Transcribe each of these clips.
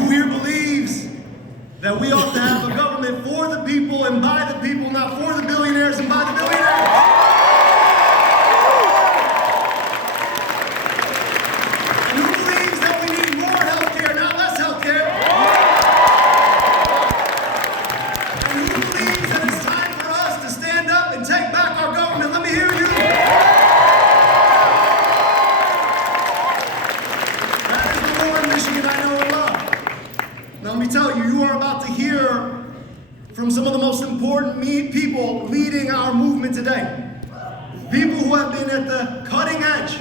Who here believes that we ought to have a government for the people and by the people, not for the billionaires and by the billionaires? And who believes that we need more health care, not less health care? And who believes that it's time for us to stand up and take back our government? Let me hear you. That is the war in Michigan I know and love. Now let me tell you, you are about to hear from some of the most important people leading our movement today. People who have been at the cutting edge,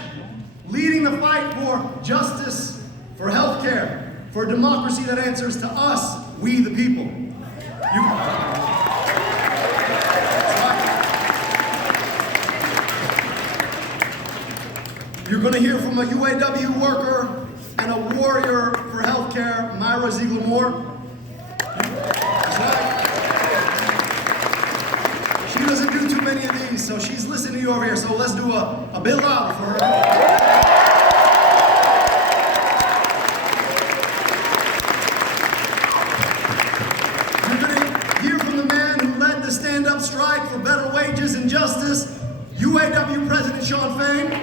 leading the fight for justice, for health care, for a democracy that answers to us, we the people. You're going to hear from a UAW worker and a warrior for health care, Myra Ziegler-Moore. That's right. She doesn't do too many of these, so she's listening to you over here. So let's do a bit louder for her. You're going to hear from the man who led the stand-up strike for better wages and justice, UAW President Shawn Fain.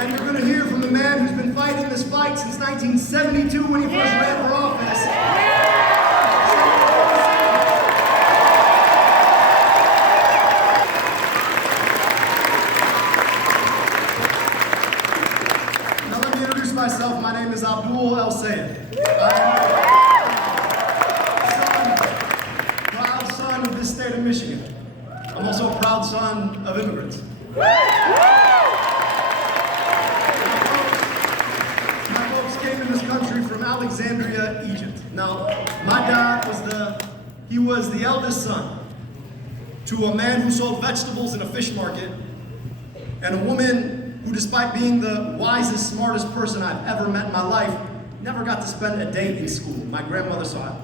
And you're going to hear from the man who's been fighting this fight since 1972 when he first ran for office. Now let me introduce myself. My name is Abdul. I'm a proud son of this state of Michigan. I'm also a proud son of immigrants. From Alexandria, Egypt. Now, my dad was the eldest son to a man who sold vegetables in a fish market and a woman who, despite being the wisest, smartest person I've ever met in my life, never got to spend a day in school. My grandmother saw it.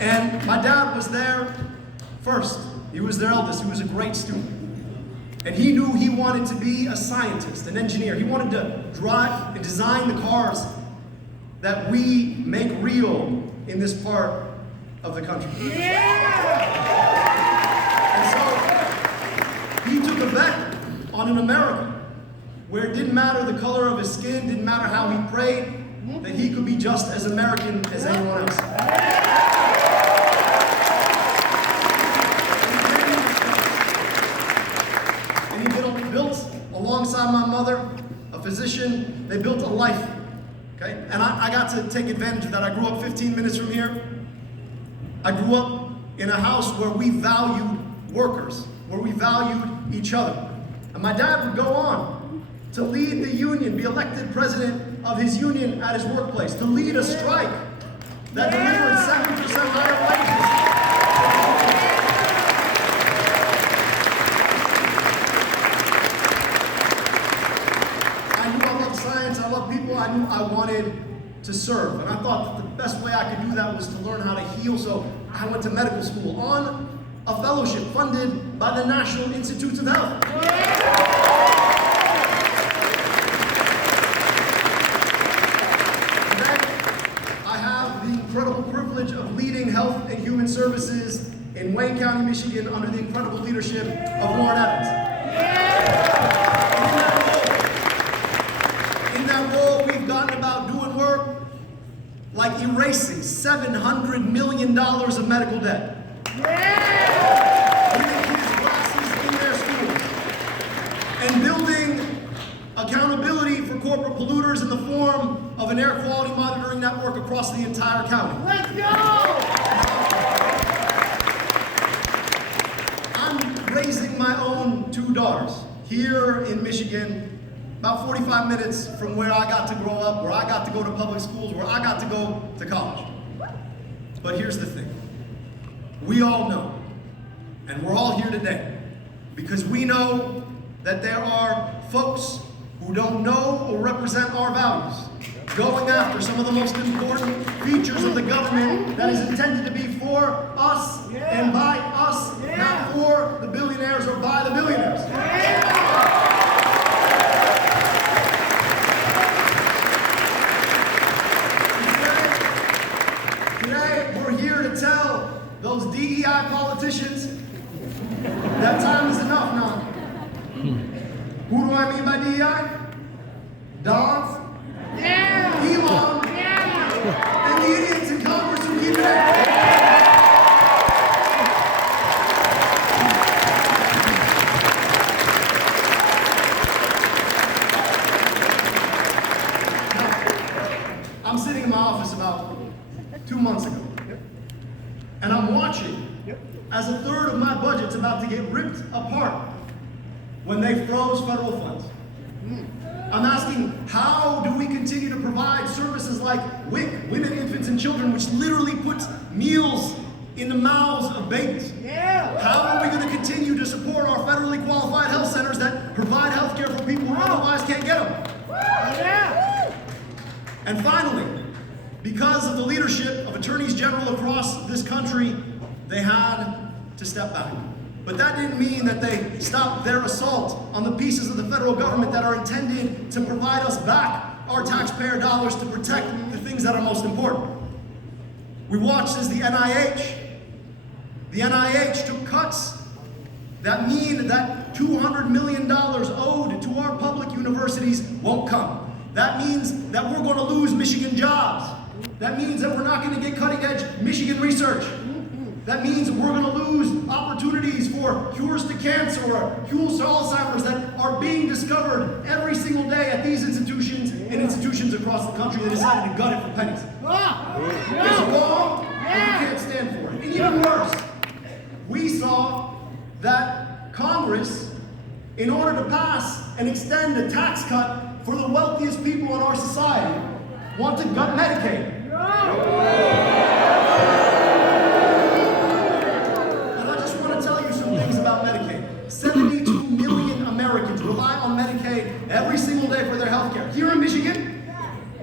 And my dad was there first. He was their eldest. He was a great student. And he knew he wanted to be a scientist, an engineer. He wanted to drive and design the cars that we make real in this part of the country. Yeah! And so he took a bet on an America where it didn't matter the color of his skin, didn't matter how he prayed, that he could be just as American as anyone else. And he built alongside my mother, a physician, they built a life. Okay? And I got to take advantage of that. I grew up 15 minutes from here. I grew up in a house where we valued workers, where we valued each other. And my dad would go on to lead the union, be elected president of his union at his workplace, to lead a strike that delivered 7% higher wages. I love people. I knew I wanted to serve. And I thought that the best way I could do that was to learn how to heal. So I went to medical school on a fellowship funded by the National Institutes of Health. And then I have the incredible privilege of leading health and human services in Wayne County, Michigan under the incredible leadership of Lauren Evans. We've gotten about doing work like erasing $700 million of medical debt. Giving kids classes in their schools. And building accountability for corporate polluters in the form of an air quality monitoring network across the entire county. Let's go! I'm raising my own 2 daughters here in Michigan, about 45 minutes from where I got to grow up, where I got to go to public schools, where I got to go to college. But here's the thing. We all know, and we're all here today, because we know that there are folks who don't know or represent our values, going after some of the most important features of the government that is intended to be for us and by us, not for the billionaires those DEI politicians, that time is enough now. Who do I mean by DEI? Don, Elon, and the idiots in Congress who keep it. I'm sitting in my office about 2 months ago, and I'm watching as a third of my budget's about to get ripped apart when they froze federal funds. I'm asking, how do we continue to provide services like WIC, Women, Infants, and Children, which literally puts meals in the mouths of babies? How are we going to continue to support our federally qualified health centers that provide health care for people who otherwise can't get them? And finally, because of the leadership of attorneys general across this country, they had to step back. But that didn't mean that they stopped their assault on the pieces of the federal government that are intended to provide us back our taxpayer dollars to protect the things that are most important. We watched as the NIH took cuts that mean that $200 million owed to our public universities won't come. That means that we're going to lose Michigan jobs. That means that we're not going to get cutting-edge Michigan research. That means we're going to lose opportunities for cures to cancer or cures to Alzheimer's that are being discovered every single day at these institutions and institutions across the country that decided to gut it for pennies. It's wrong, and we can't stand for it. And even worse, we saw that Congress, in order to pass and extend a tax cut for the wealthiest people in our society, want to gut Medicaid. And I just want to tell you some things about Medicaid. 72 million Americans rely on Medicaid every single day for their health care. Here in Michigan,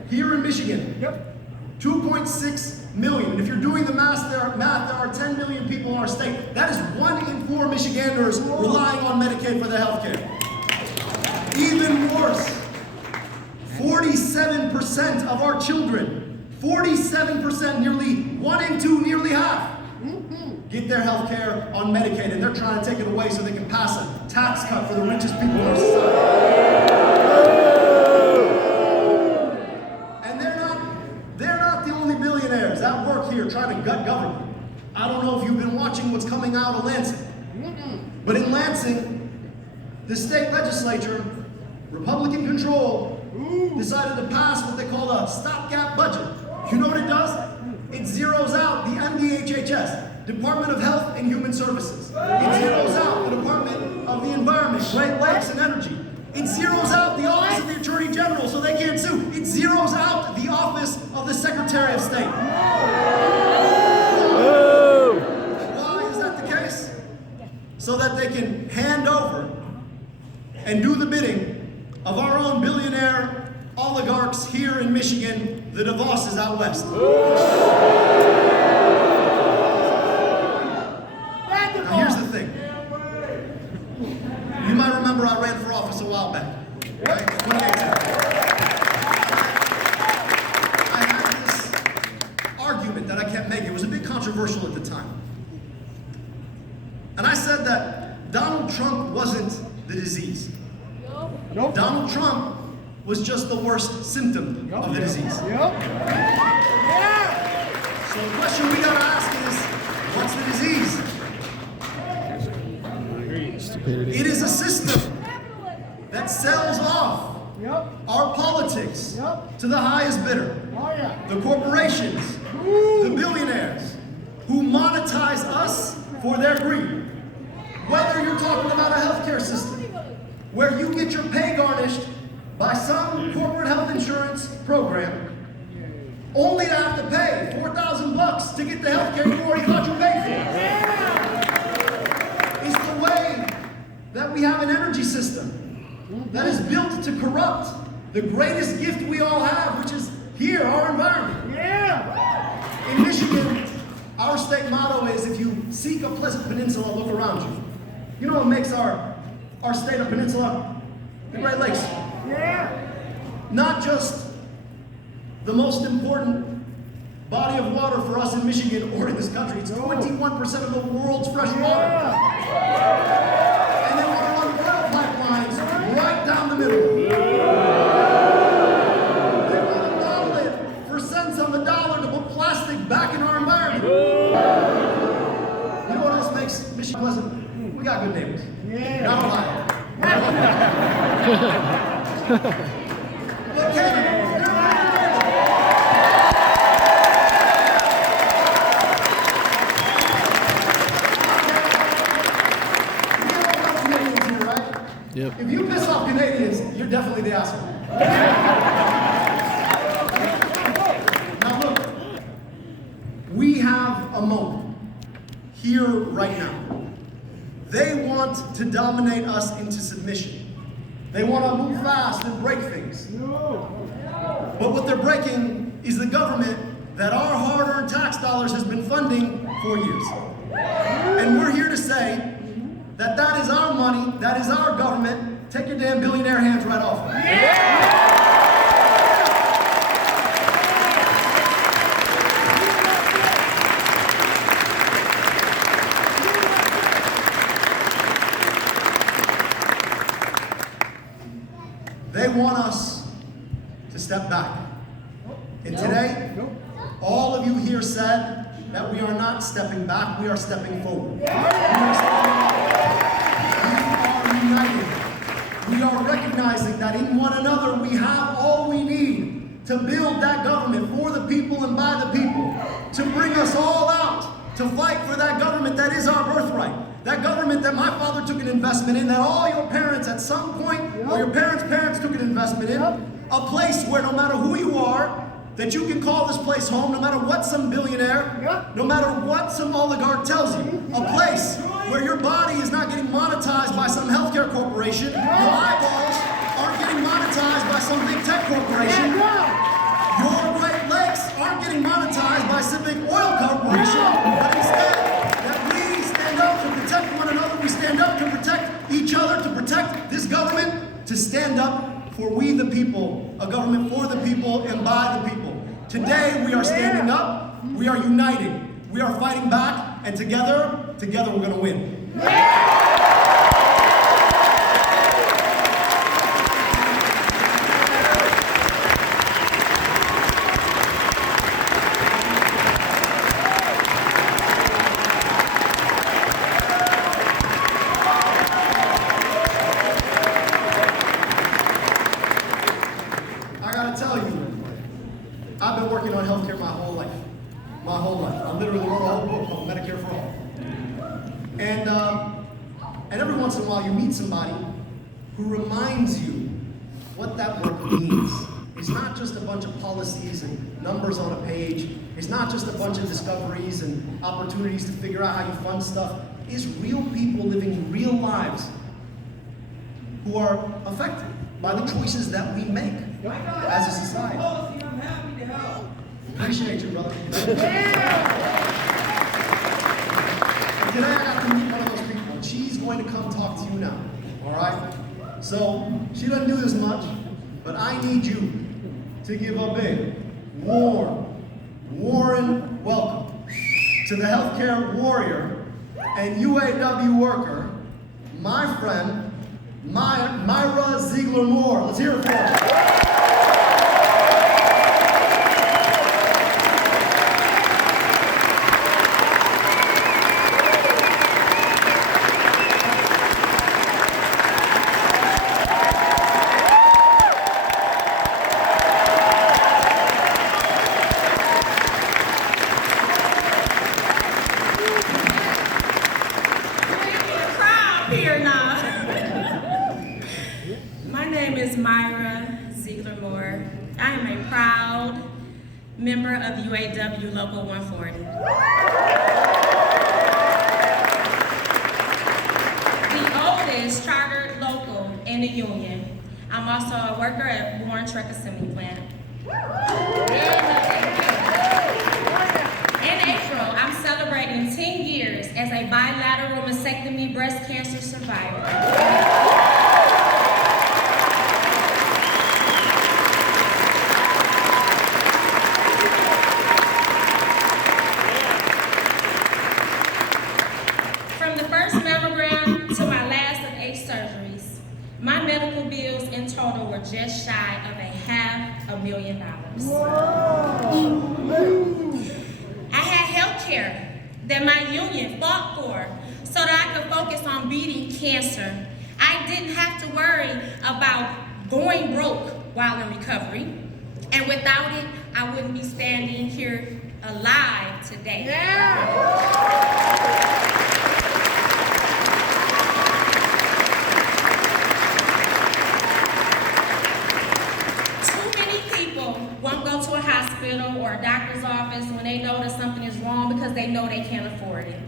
2.6 million. And if you're doing the math, there are 10 million people in our state. That is 1 in 4 Michiganders relying on Medicaid for their health care. Even worse, 47% of our children, 47%, nearly 1 in 2, nearly half, get their health care on Medicaid, and they're trying to take it away so they can pass a tax cut for the richest people in our society. And they're not the only billionaires that work here trying to gut government. I don't know if you've been watching what's coming out of Lansing, but in Lansing, the state legislature, Republican control, decided to pass what they call a stopgap budget. You know what it does? It zeroes out the MDHHS, Department of Health and Human Services. It zeroes out the Department of the Environment, Great Lakes and Energy. It zeroes out the Office of the Attorney General so they can't sue. It zeroes out the Office of the Secretary of State. Why is that the case? So that they can hand over and do the bidding of our own billionaire oligarchs here in Michigan, the DeVosses out west. Now here's the thing. You might remember I ran for office a while back, right? 2018. I had this argument that I kept making. It was a bit controversial at the time. And I said that Donald Trump wasn't the disease. Nope. Donald Trump was just the worst symptom of the disease. So the question we gotta ask is, what's the disease? It is a system that sells off our politics to the highest bidder. The corporations, the billionaires, who monetize us for their greed. Whether you're talking about a healthcare system where you get your pay garnished by some corporate health insurance program, only to have to pay $4,000 to get the health care you already thought you paid for. It's the way that we have an energy system that is built to corrupt the greatest gift we all have, which is here, our environment. In Michigan, our state motto is, if you seek a pleasant peninsula, look around you. You know what makes our state a peninsula? The Great Lakes. Not just the most important body of water for us in Michigan or in this country. It's 21% of the world's fresh water. And they want to run oil pipelines right down the middle. They want to bottle it for cents on the dollar to put plastic back in our environment. You know what else makes Michigan pleasant? We got good neighbors. Not Ohio. But Canada, Yep. if you piss off Canadians, you're definitely the asshole. Now look, we have a moment here right now. They want to dominate us into submission. They want to move fast and break things. But what they're breaking is the government that our hard-earned tax dollars has been funding for years. And we're here to say that that is our money, that is our government. Take your damn billionaire hands right off of it. They want us to step back. And today, all of you here said that we are not stepping back, we are stepping forward. We are united. We are recognizing that in one another we have all we need to build that government for the people and by the people, to bring us all out, to fight for that government that is our birthright. That government that my father took an investment in, that all your parents at some point, or your parents' parents took an investment in, a place where no matter who you are, that you can call this place home, no matter what some billionaire, no matter what some oligarch tells you, a place where your body is not getting monetized by some healthcare corporation, your eyeballs aren't getting monetized by some big tech corporation, your Great Lakes aren't getting monetized by some big oil corporation, but instead, that we stand up to protect one another, we stand up to protect each other, to protect this government, to stand up for we the people, a government for the people and by the people. Today we are standing up, we are united, we are fighting back, and together we're gonna win. I've been working on healthcare my whole life. I literally wrote a whole book called Medicare for All. And every once in a while you meet somebody who reminds you what that work means. It's not just a bunch of policies and numbers on a page. It's not just a bunch of discoveries and opportunities to figure out how you fund stuff. It's real people living real lives who are affected by the choices that we make as a society. Appreciate you, brother. And today I got to meet one of those people, and she's going to come talk to you now, all right? So, she doesn't do this much, but I need you to give a big, warm welcome to the healthcare warrior and UAW worker, my friend, Myra Ziegler-Moore. Let's hear it for her. Here now. My name is Myra Ziegler-Moore. I am a proud member of UAW Local 140. The oldest chartered local in the union. I'm also a worker at Warren Truck Assembly Plant. In April, I'm celebrating 10 years as a bilateral mastectomy breast cancer survivor. total were just shy of $500,000. I had health care that my union fought for so that I could focus on beating cancer. I didn't have to worry about going broke while in recovery. And without it, I wouldn't be standing here alive today. Too many people won't go to a hospital or a doctor's office when they know that something is wrong because they know they can't afford it.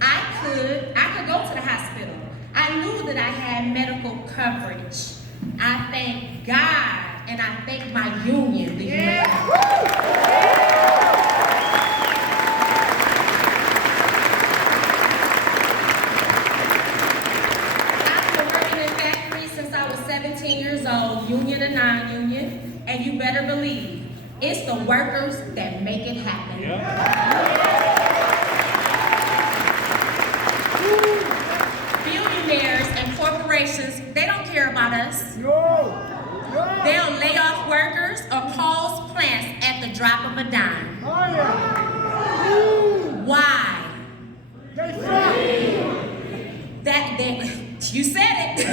I could go to the hospital. I knew that I had medical coverage. I thank God and I thank my union, the UAW. I've been working in factories since I was 17 years old, union and non-union, and you better believe it's the workers that make it happen. Billionaires and corporations, they don't care about us. They'll lay off workers or close plants at the drop of a dime. Why? You said it.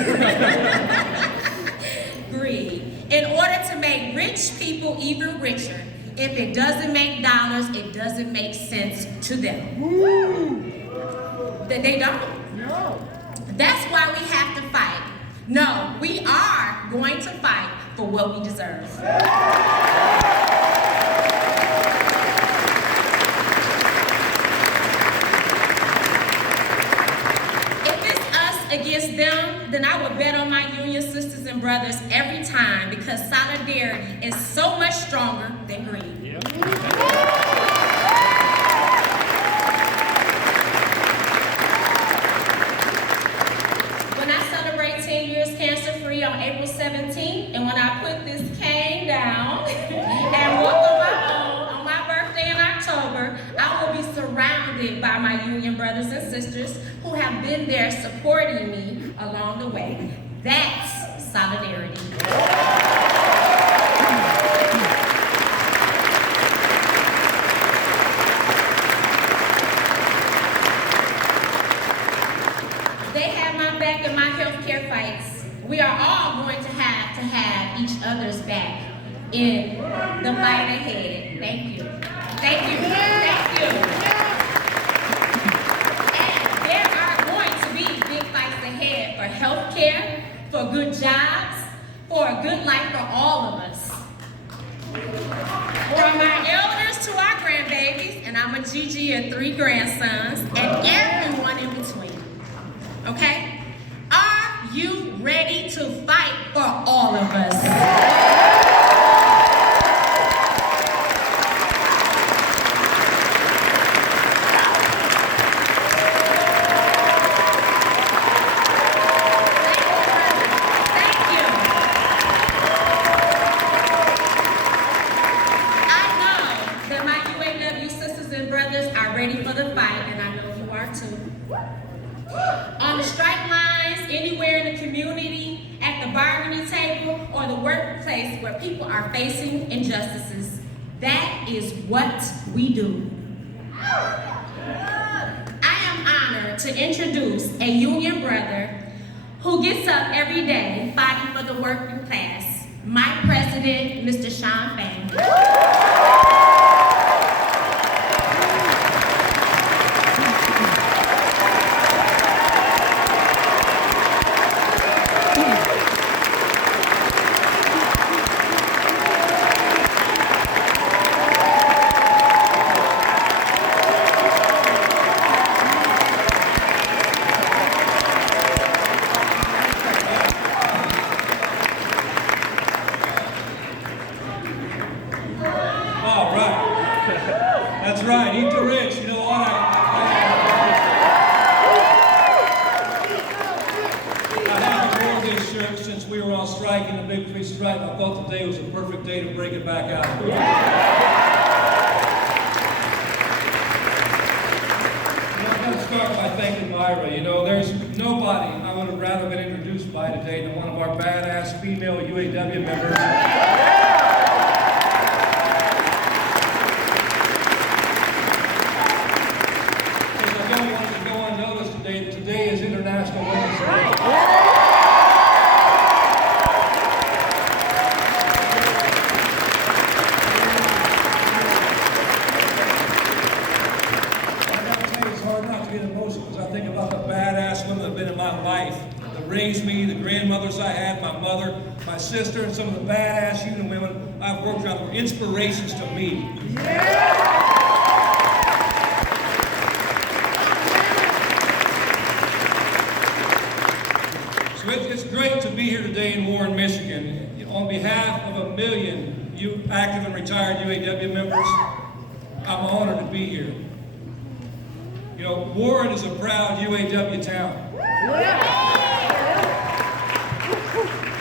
Greed. In order to make rich people even richer, if it doesn't make dollars, it doesn't make sense to them. They don't. That's why we have to fight. No, we are going to fight for what we deserve. If it's us against them, then I would bet on my union sisters and brothers every time because solidarity is so much stronger than greed. Cancer-free on April 17th, and when I put this cane down and walk on my own on my birthday in October, I will be surrounded by my union brothers and sisters who have been there supporting me along the way. That's solidarity. They have my back in my healthcare fights. We are all going to have each other's back in the fight ahead. Thank you. Thank you. Thank you. And there are going to be big fights ahead for health care, for good jobs, for a good life for all of us. From my elders to our grandbabies, and I'm a Gigi and 3 grandsons, and everyone in between. Okay? Are you ready to fight for all of us? Thank you. I know that my UAW sisters and brothers are ready for the fight, and I know you are too. On the strike lines, anywhere in the community, at the bargaining table, or the workplace where people are facing injustices. That is what we do. I am honored to introduce a union brother who gets up every day fighting for the working class, my president, Mr. Shawn Fain. That's right, eat the rich. You know what? I haven't worn this shirt since we were on strike in the Big 3 strike. I thought today was a perfect day to break it back out. I'm going to start by thanking Myra. You know, there's nobody I would have rather been introduced by today than one of our badass female UAW members. Because I don't want it to go unnoticed today that today is International Women's Day. Because I think about the badass women that have been in my life, that raised me, the grandmothers I had, my mother, my sister, and some of the badass union women I've worked around were inspirations to me. So it's great to be here today in Warren, Michigan. On behalf of 1 million active and retired UAW members, I'm honored to be here. You know, Warren is a proud UAW town.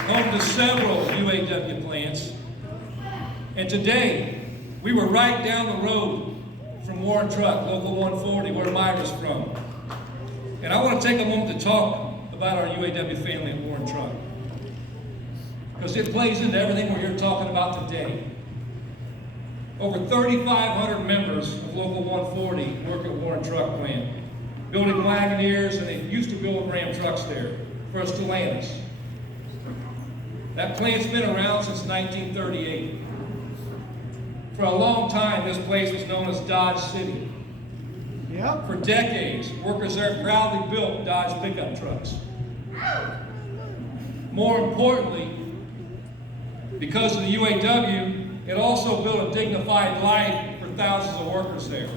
Home to several UAW plants. And today, we were right down the road from Warren Truck, Local 140, where Myra's from. And I want to take a moment to talk about our UAW family at Warren Truck. Because it plays into everything we're here talking about today. Over 3,500 members of Local 140 work at Warren Truck Plant, building Wagoneers, and they used to build Ram trucks there for Stellantis. That plant's been around since 1938. For a long time, this place was known as Dodge City. Yep. For decades, workers there proudly built Dodge pickup trucks. More importantly, because of the UAW, it also built a dignified life for thousands of workers there.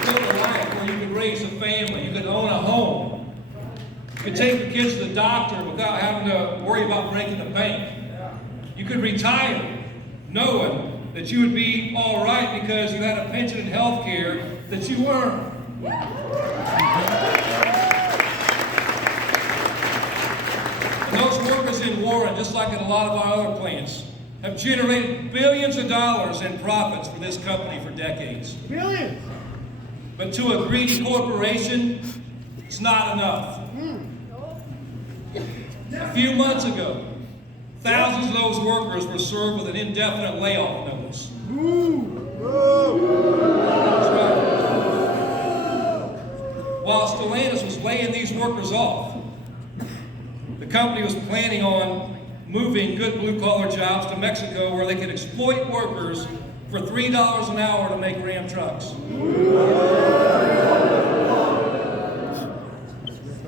Built a life where you could raise a family, you could own a home, you could take your kids to the doctor without having to worry about breaking the bank. You could retire knowing that you would be all right because you had a pension and health care that you earned. And those workers in Warren, just like in a lot of our other plants, have generated billions of dollars in profits for this company for decades. Billions! But to a greedy corporation, it's not enough. A few months ago, thousands of those workers were served with an indefinite layoff notice. That's right. While Stellantis was laying these workers off, the company was planning on moving good blue-collar jobs to Mexico where they could exploit workers for $3 an hour to make Ram trucks.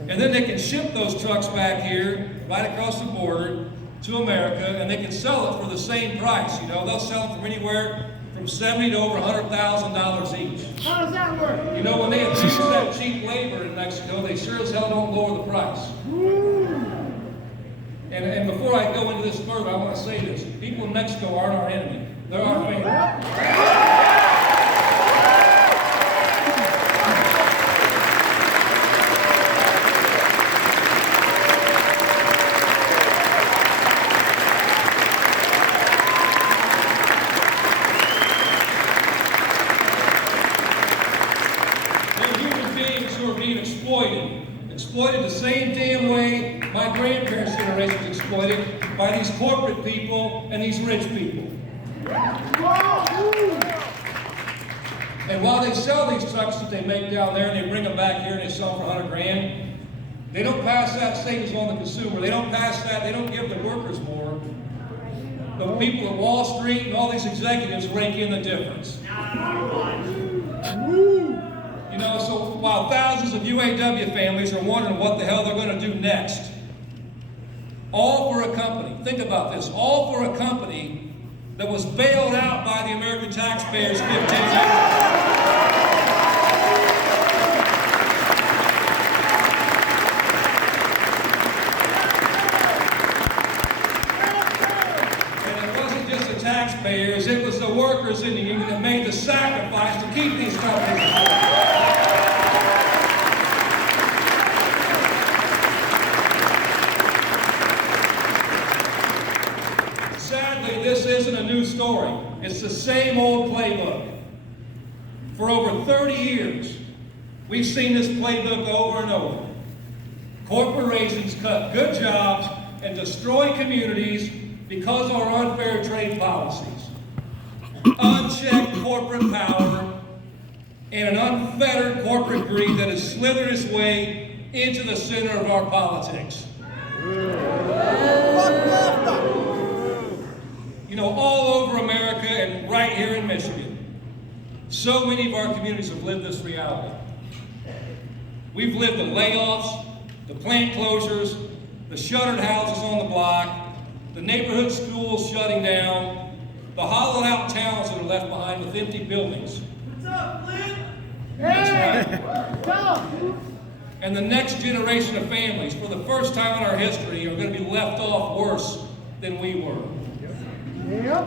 And then they can ship those trucks back here, right across the border, to America, and they can sell it for the same price. You know, they'll sell it from anywhere from $70,000 to over $100,000 each. How does that work? You know, when they abuse that cheap labor in Mexico, they sure as hell don't lower the price. And before I go into this further, I want to say this. People in Mexico aren't our enemy. They're our family. Exploited the same damn way my grandparents' generation was exploited by these corporate people and these rich people. And while they sell these trucks that they make down there and they bring them back here and they sell them for 100 grand, they don't pass that savings on the consumer. They don't pass that, they don't give the workers more. The people at Wall Street and all these executives rake in the difference. You know, so while thousands of UAW families are wondering what the hell they're going to do next, all for a company, think about this, all for a company that was bailed out by the American taxpayers 15 years ago. Taxpayers, it was the workers in the union that made the sacrifice to keep these companies afloat. sadly, this isn't a new story. It's the same old playbook. For over 30 years, we've seen this playbook over and over. Corporations cut good jobs and destroy communities because of our unfair trade policies. Unchecked corporate power and an unfettered corporate greed that has slithered its way into the center of our politics. You know, all over America and right here in Michigan, so many of our communities have lived this reality. We've lived the layoffs, the plant closures, the shuttered houses on the block, the neighborhood schools shutting down, the hollowed out towns that are left behind with empty buildings. What's up, Flint? That's right. And the next generation of families, for the first time in our history, are going to be left off worse than we were. Yep.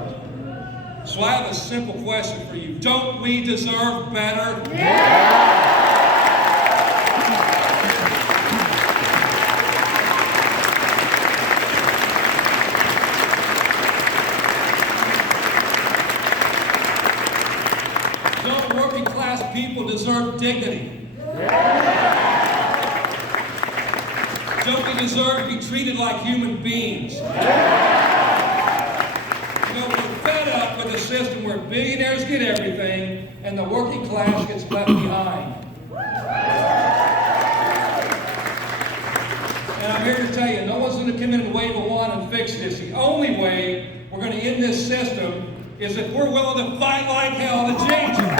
So I have a simple question for you. Don't we deserve better? Don't working class people deserve dignity? Don't we deserve to be treated like human beings? You know, we're fed up with a system where billionaires get everything and the working class gets left behind. And I'm here to tell you, no one's going to come in and wave a wand and fix this. The only way we're going to end this system is if we're willing to fight like hell to change it.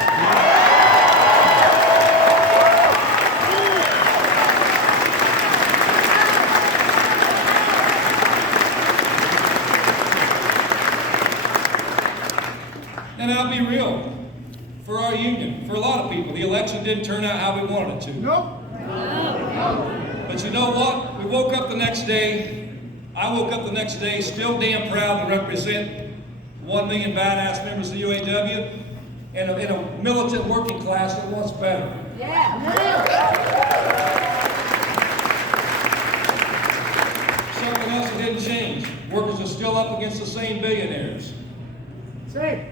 And I'll be real, for our union, for a lot of people, the election didn't turn out how we wanted it to. Nope. But you know what? We woke up the next day, I woke up the next day still damn proud to represent 1 million badass members of the UAW and in a militant working class that wants better. Something else that didn't change. Workers are still up against the same billionaires. Say.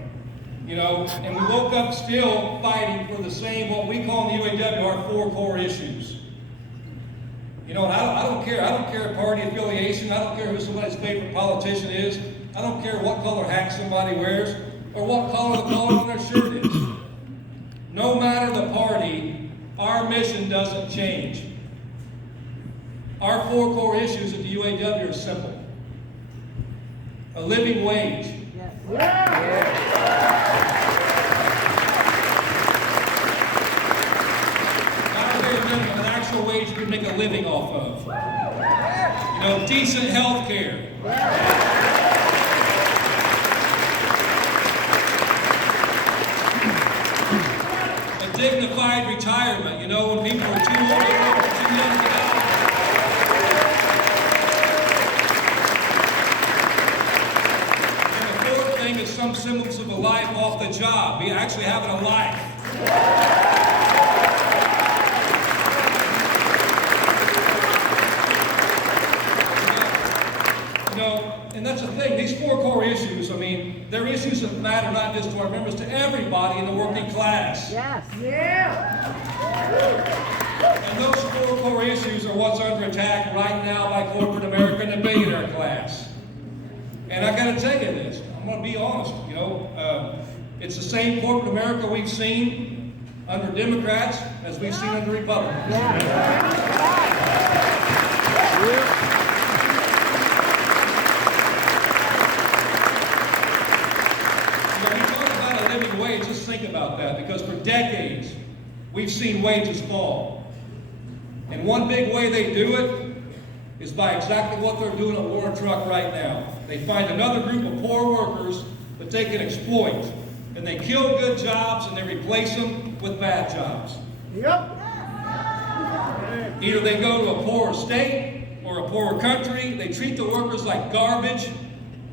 You know, and we woke up still fighting for the same, what we call in the UAW, our 4 core issues. You know, and I don't care party affiliation, I don't care who somebody's favorite politician is, I don't care what color hat somebody wears, or what color the collar on their shirt is. No matter the party, our mission doesn't change. Our 4 core issues at the UAW are simple. A living wage. An actual wage you can make a living off of. You know, decent health care. A dignified retirement. You know, when people are too old, too young to die. And the 4th thing is some semblance of a life off the job. Be actually having a life. And that's the thing, these 4 core issues, I mean, they're issues that matter not just to our members, to everybody in the working class. Yes. Yeah. And those 4 core issues are what's under attack right now by corporate America and the billionaire class. And I gotta tell you this, I'm gonna be honest, you know, it's the same corporate America we've seen under Democrats as we've seen under Republicans. Wage, just think about that, because for decades we've seen wages fall. And one big way they do it is by exactly what they're doing at War Truck right now. They find another group of poor workers that they can exploit, and they kill good jobs and they replace them with bad jobs. Yep. Either they go to a poorer state or a poorer country, they treat the workers like garbage,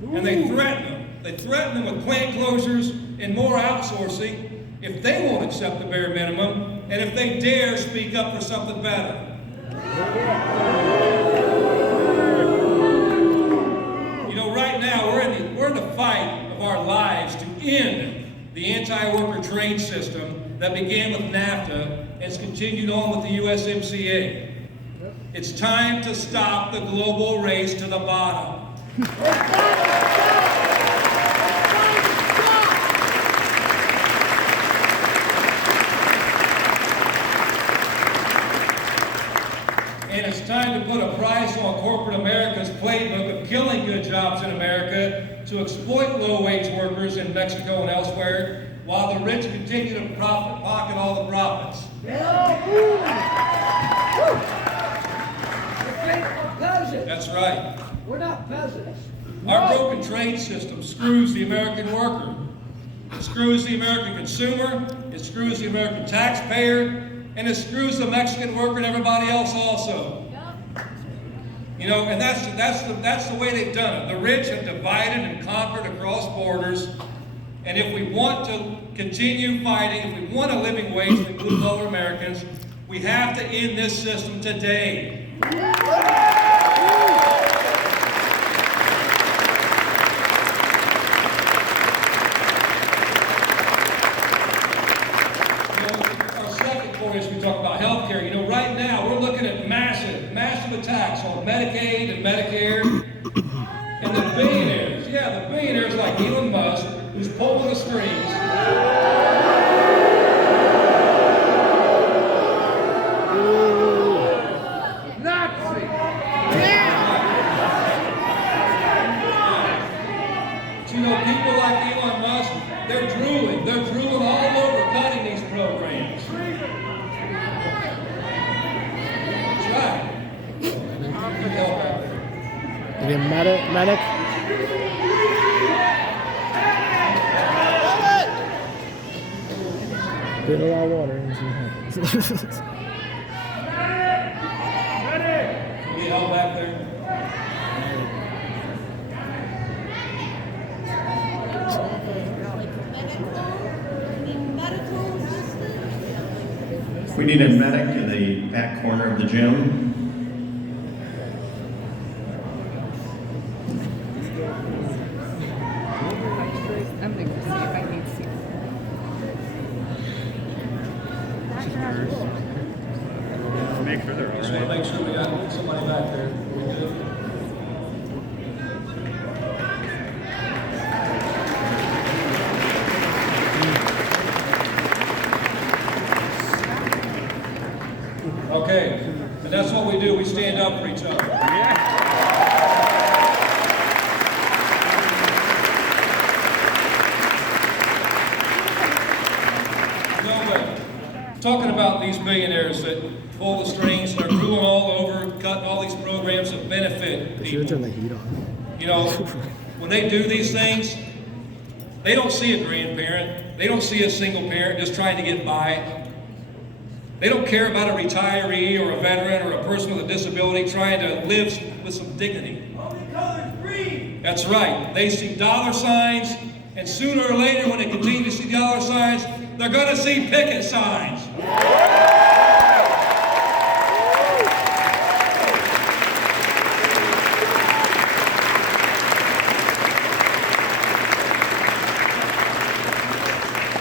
and they threaten them. They threaten them with plant closures and more outsourcing if they won't accept the bare minimum and if they dare speak up for something better. You know, right now we're in the fight of our lives to end the anti-worker trade system that began with NAFTA and has continued on with the USMCA. It's time to stop the global race to the bottom. And it's time to put a price on corporate America's playbook of killing good jobs in America to exploit low-wage workers in Mexico and elsewhere, while the rich continue to pocket all the profits. That's right. We're not peasants. Our broken trade system screws the American worker. It screws the American consumer, it screws the American taxpayer, and it screws the Mexican worker and everybody else also. You know, and that's the way they've done it. The rich have divided and conquered across borders. And if we want to continue fighting, if we want a living wage that includes all Americans, we have to end this system today. We talk about health care. You know, right now we're looking at massive attacks on Medicaid and Medicare. And the billionaires, the billionaires like Elon Musk, who's pulling the strings. Nazi. But you know, people like Elon Musk, they're drooling all over cutting these programs. Any medic? Get a lot of water and see what happens. Need help back there? We need a medic in the back corner of the gym. I'm going to see if I need to see. Make sure they're all Just want to make sure we got somebody back there. We're good. Okay, and that's what we do. We stand up for each other. Talking about these billionaires that pull the strings and are drooling all over, cutting all these programs that benefit Should turn the people. heat on. You know, when they do these things, they don't see a grandparent. They don't see a single parent just trying to get by. They don't care about a retiree or a veteran or a person with a disability trying to live with some dignity. That's right. They see dollar signs, and sooner or later, when they continue to see dollar signs, they're going to see picket signs.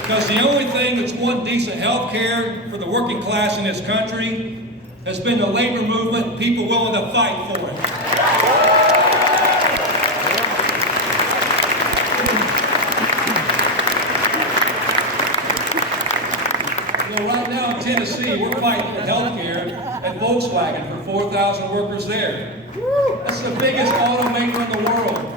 Because the only thing that's won decent health care for the working class in this country has been the labor movement and people willing to fight for it. You know, right now in Tennessee, we're fighting for health care at Volkswagen for 4,000 workers there. That's the biggest automaker in the world.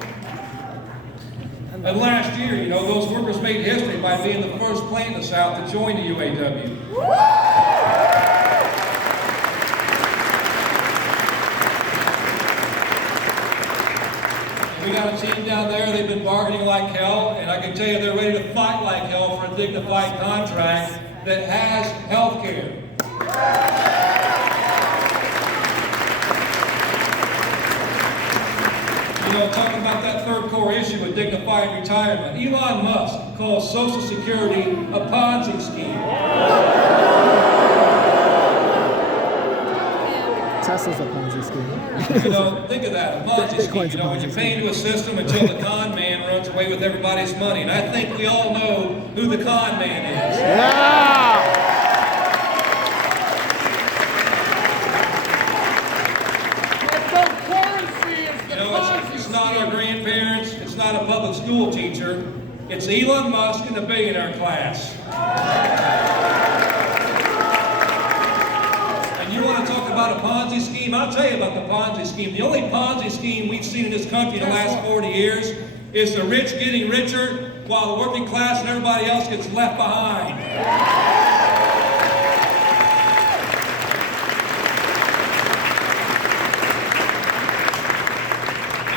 And last year, you know, those workers made history by being the first plant in the South to join the UAW. And we got a team down there, they've been bargaining like hell, and I can tell you they're ready to fight like hell for a dignified contract that has health care. You know, talking about that third core issue with dignified retirement, Elon Musk calls Social Security a Ponzi scheme. Tesla's a Ponzi scheme. You know, think of that, a Ponzi scheme. You know, when you pay into a system until the con man runs away with everybody's money. And I think we all know who the con man is. Yeah! You know, it's not our grandparents, it's not a public school teacher, it's Elon Musk and the billionaire class. And you want to talk about a Ponzi scheme? I'll tell you about the Ponzi scheme. The only Ponzi scheme we've seen in this country in the last 40 years is the rich getting richer while the working class and everybody else gets left behind.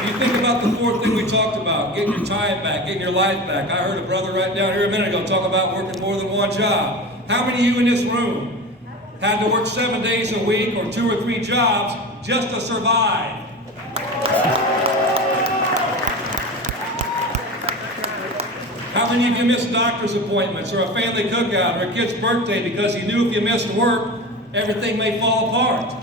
You think about the fourth thing we talked about, getting your time back, getting your life back. I heard a brother right down here a minute ago talk about working more than one job. How many of you in this room had to work 7 days a week or 2 or 3 jobs just to survive? How many of you missed doctor's appointments or a family cookout or a kid's birthday because you knew if you missed work, everything may fall apart?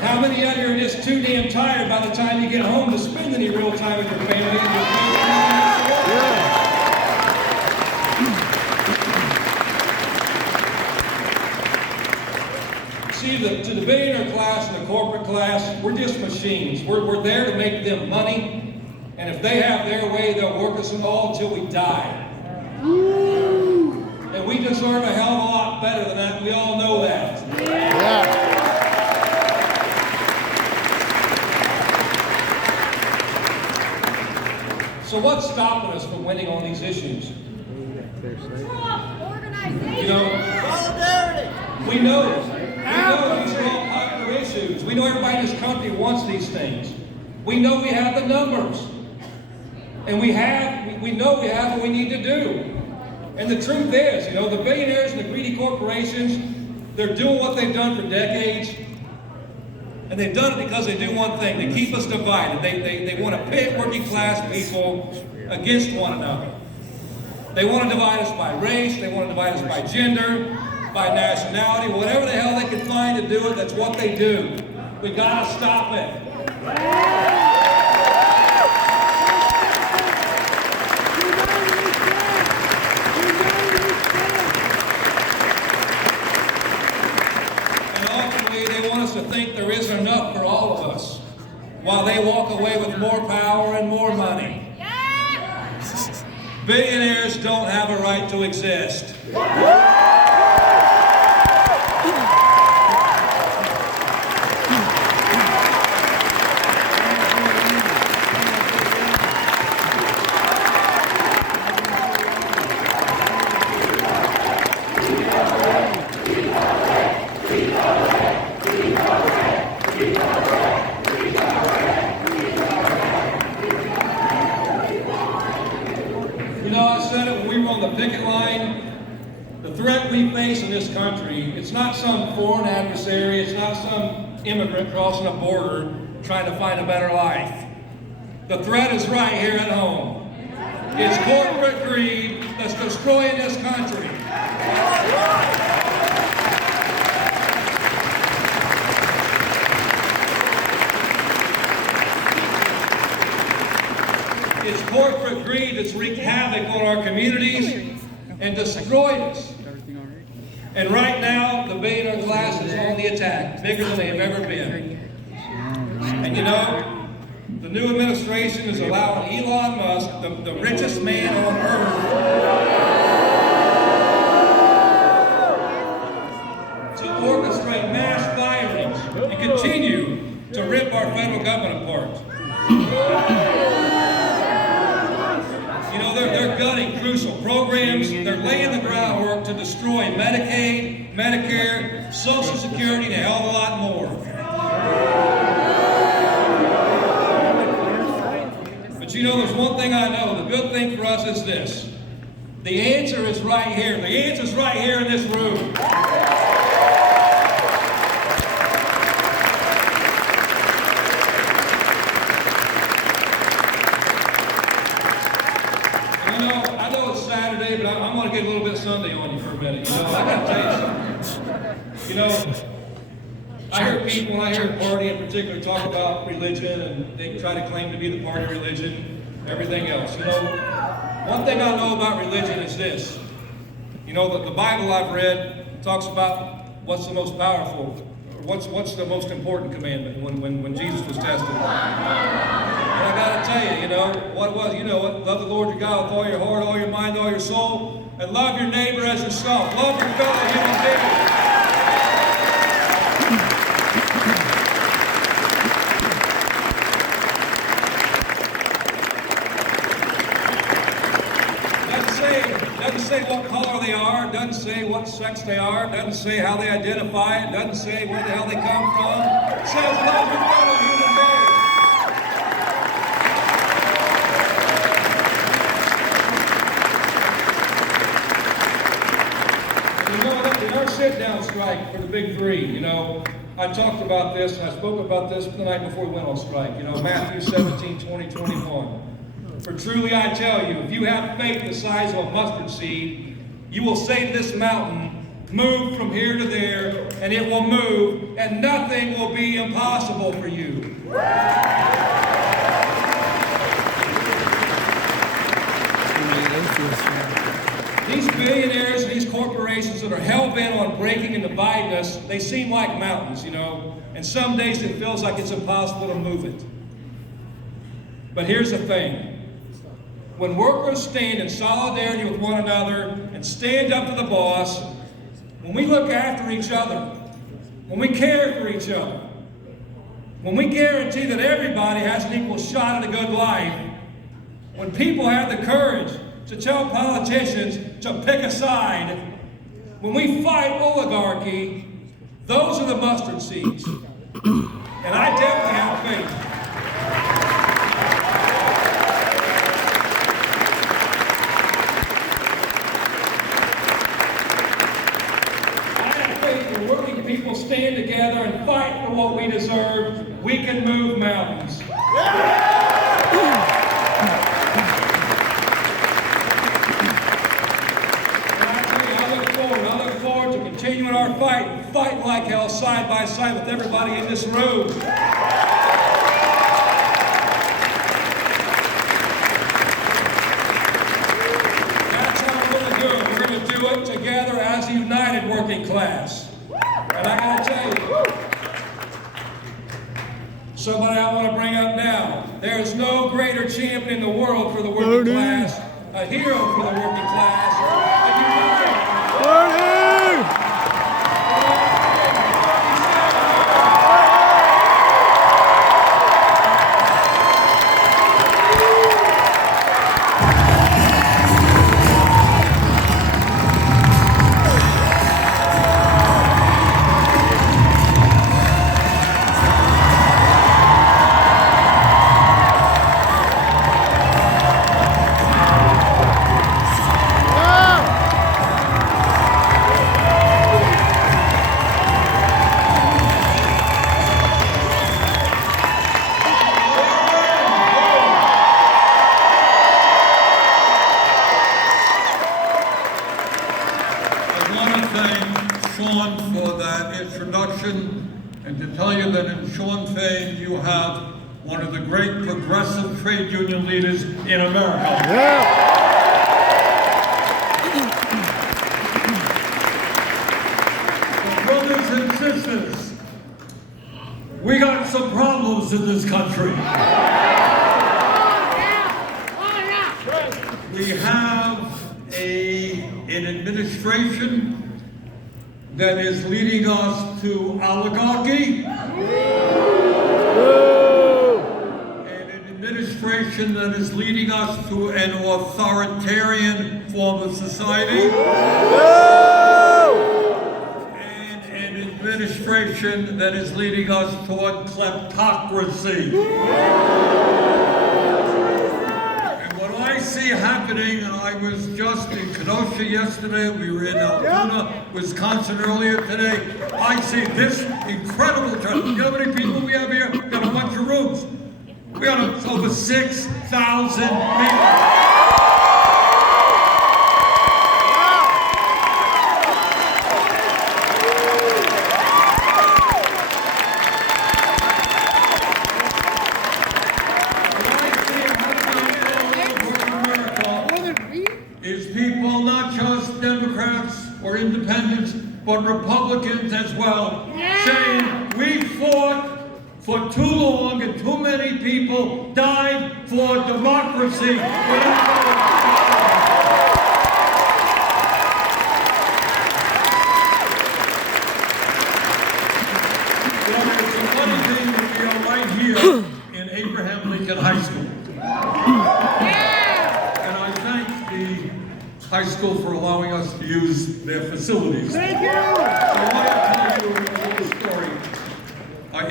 How many of you are just too damn tired by the time you get home to spend any real time with your family and your friends? See, to the billionaire class and the corporate class, we're just machines. We're there to make them money, and if they have their way, they'll work us all until we die. And we deserve a hell of a lot better than that. We all know that. Yeah. So what's stopping us from winning on these issues? You know, we know these are all popular issues. We know everybody in this country wants these things. We know we have the numbers. And we know we have what we need to do. And the truth is, you know, the billionaires and the greedy corporations, they're doing what they've done for decades. And they've done it because they do one thing. They keep us divided. They want to pit working class people against one another. They want to divide us by race. They want to divide us by gender, by nationality, whatever the hell they can find to do it, that's what they do. We got to stop it. To think there isn't enough for all of us, while they walk away with more power and more money. Billionaires don't have a right to exist. You know, I said it when we were on the picket line. The threat we face in this country, it's not some foreign adversary, it's not some immigrant crossing a border trying to find a better life. The threat is right here at home. It's corporate greed that's destroying this country. It's corporate greed that's wreaked havoc on our communities and destroyed us. And right now, the billionaire class is on the attack, bigger than they have ever been. And you know, the new administration is allowing Elon Musk, the richest man on earth, to orchestrate mass firings and continue to rip our federal government apart. You know, they're gutting crucial programs. They're laying the groundwork to destroy Medicaid, Medicare, Social Security, and a hell of a lot more. But you know, there's one thing I know. The good thing for us is this. The answer is right here. The answer is right here in this room. Saturday, but I'm going to get a little bit Sunday on you for a minute. You know, I got to tell you something. You know, I hear people when I hear partying, particular talk about religion, and they try to claim to be the party religion, everything else. You know, one thing I know about religion is this. You know, the Bible I've read talks about what's the most powerful, or what's the most important commandment when Jesus was tested. And I gotta tell you, you know, what was, you know, love the Lord your God with all your heart, all your mind, all your soul, and love your neighbor as yourself. Love your fellow human being. Doesn't say what color they are, doesn't say what sex they are, doesn't say how they identify, it doesn't say where the hell they come from. It says love your fellow human being. And you know, in our sit-down strike for the big three, you know, I talked about this, and I spoke about this the night before we went on strike, you know, Matthew 17, 20, 21. For truly I tell you, if you have faith the size of a mustard seed, you will say to this mountain, move from here to there, and it will move, and nothing will be impossible for you. These billionaires and these corporations that are hell-bent on breaking and dividing us, they seem like mountains, you know, and some days it feels like it's impossible to move it. But here's the thing. When workers stand in solidarity with one another and stand up to the boss, when we look after each other, when we care for each other, when we guarantee that everybody has an equal shot at a good life, when people have the courage to tell politicians to pick a side, when we fight oligarchy, those are the mustard seeds. And I definitely have faith. Working people stand together and fight for what we deserve, we can move mountains. And I tell you, I look forward to continuing our fight, fighting like hell side by side with everybody in this room. That's how we're going to do it. We're going to do it together as a united working class. And I gotta tell you, somebody I want to bring up now, there is no greater champion in the world for the working class, a hero for the working class, than you. Shawn for that introduction, and to tell you that in Shawn Fain you have one of the great progressive trade union leaders in America. Brothers and sisters, we got some problems in this country. We have an administration that is leading us to oligarchy, and an administration that is leading us to an authoritarian form of society, and an administration that is leading us toward kleptocracy. I see happening, and I was just in Kenosha yesterday, we were in Altoona, Wisconsin earlier today. I see this incredible trend. You know how many people we have here? We got a bunch of rooms. We got over 6,000 people. but Republicans as well, saying we fought for too long and too many people died for democracy. It's a funny thing that we are right here in Abraham Lincoln High School. And I thank the high school for allowing us to use their facilities. Thank you. So I want to tell you a little story.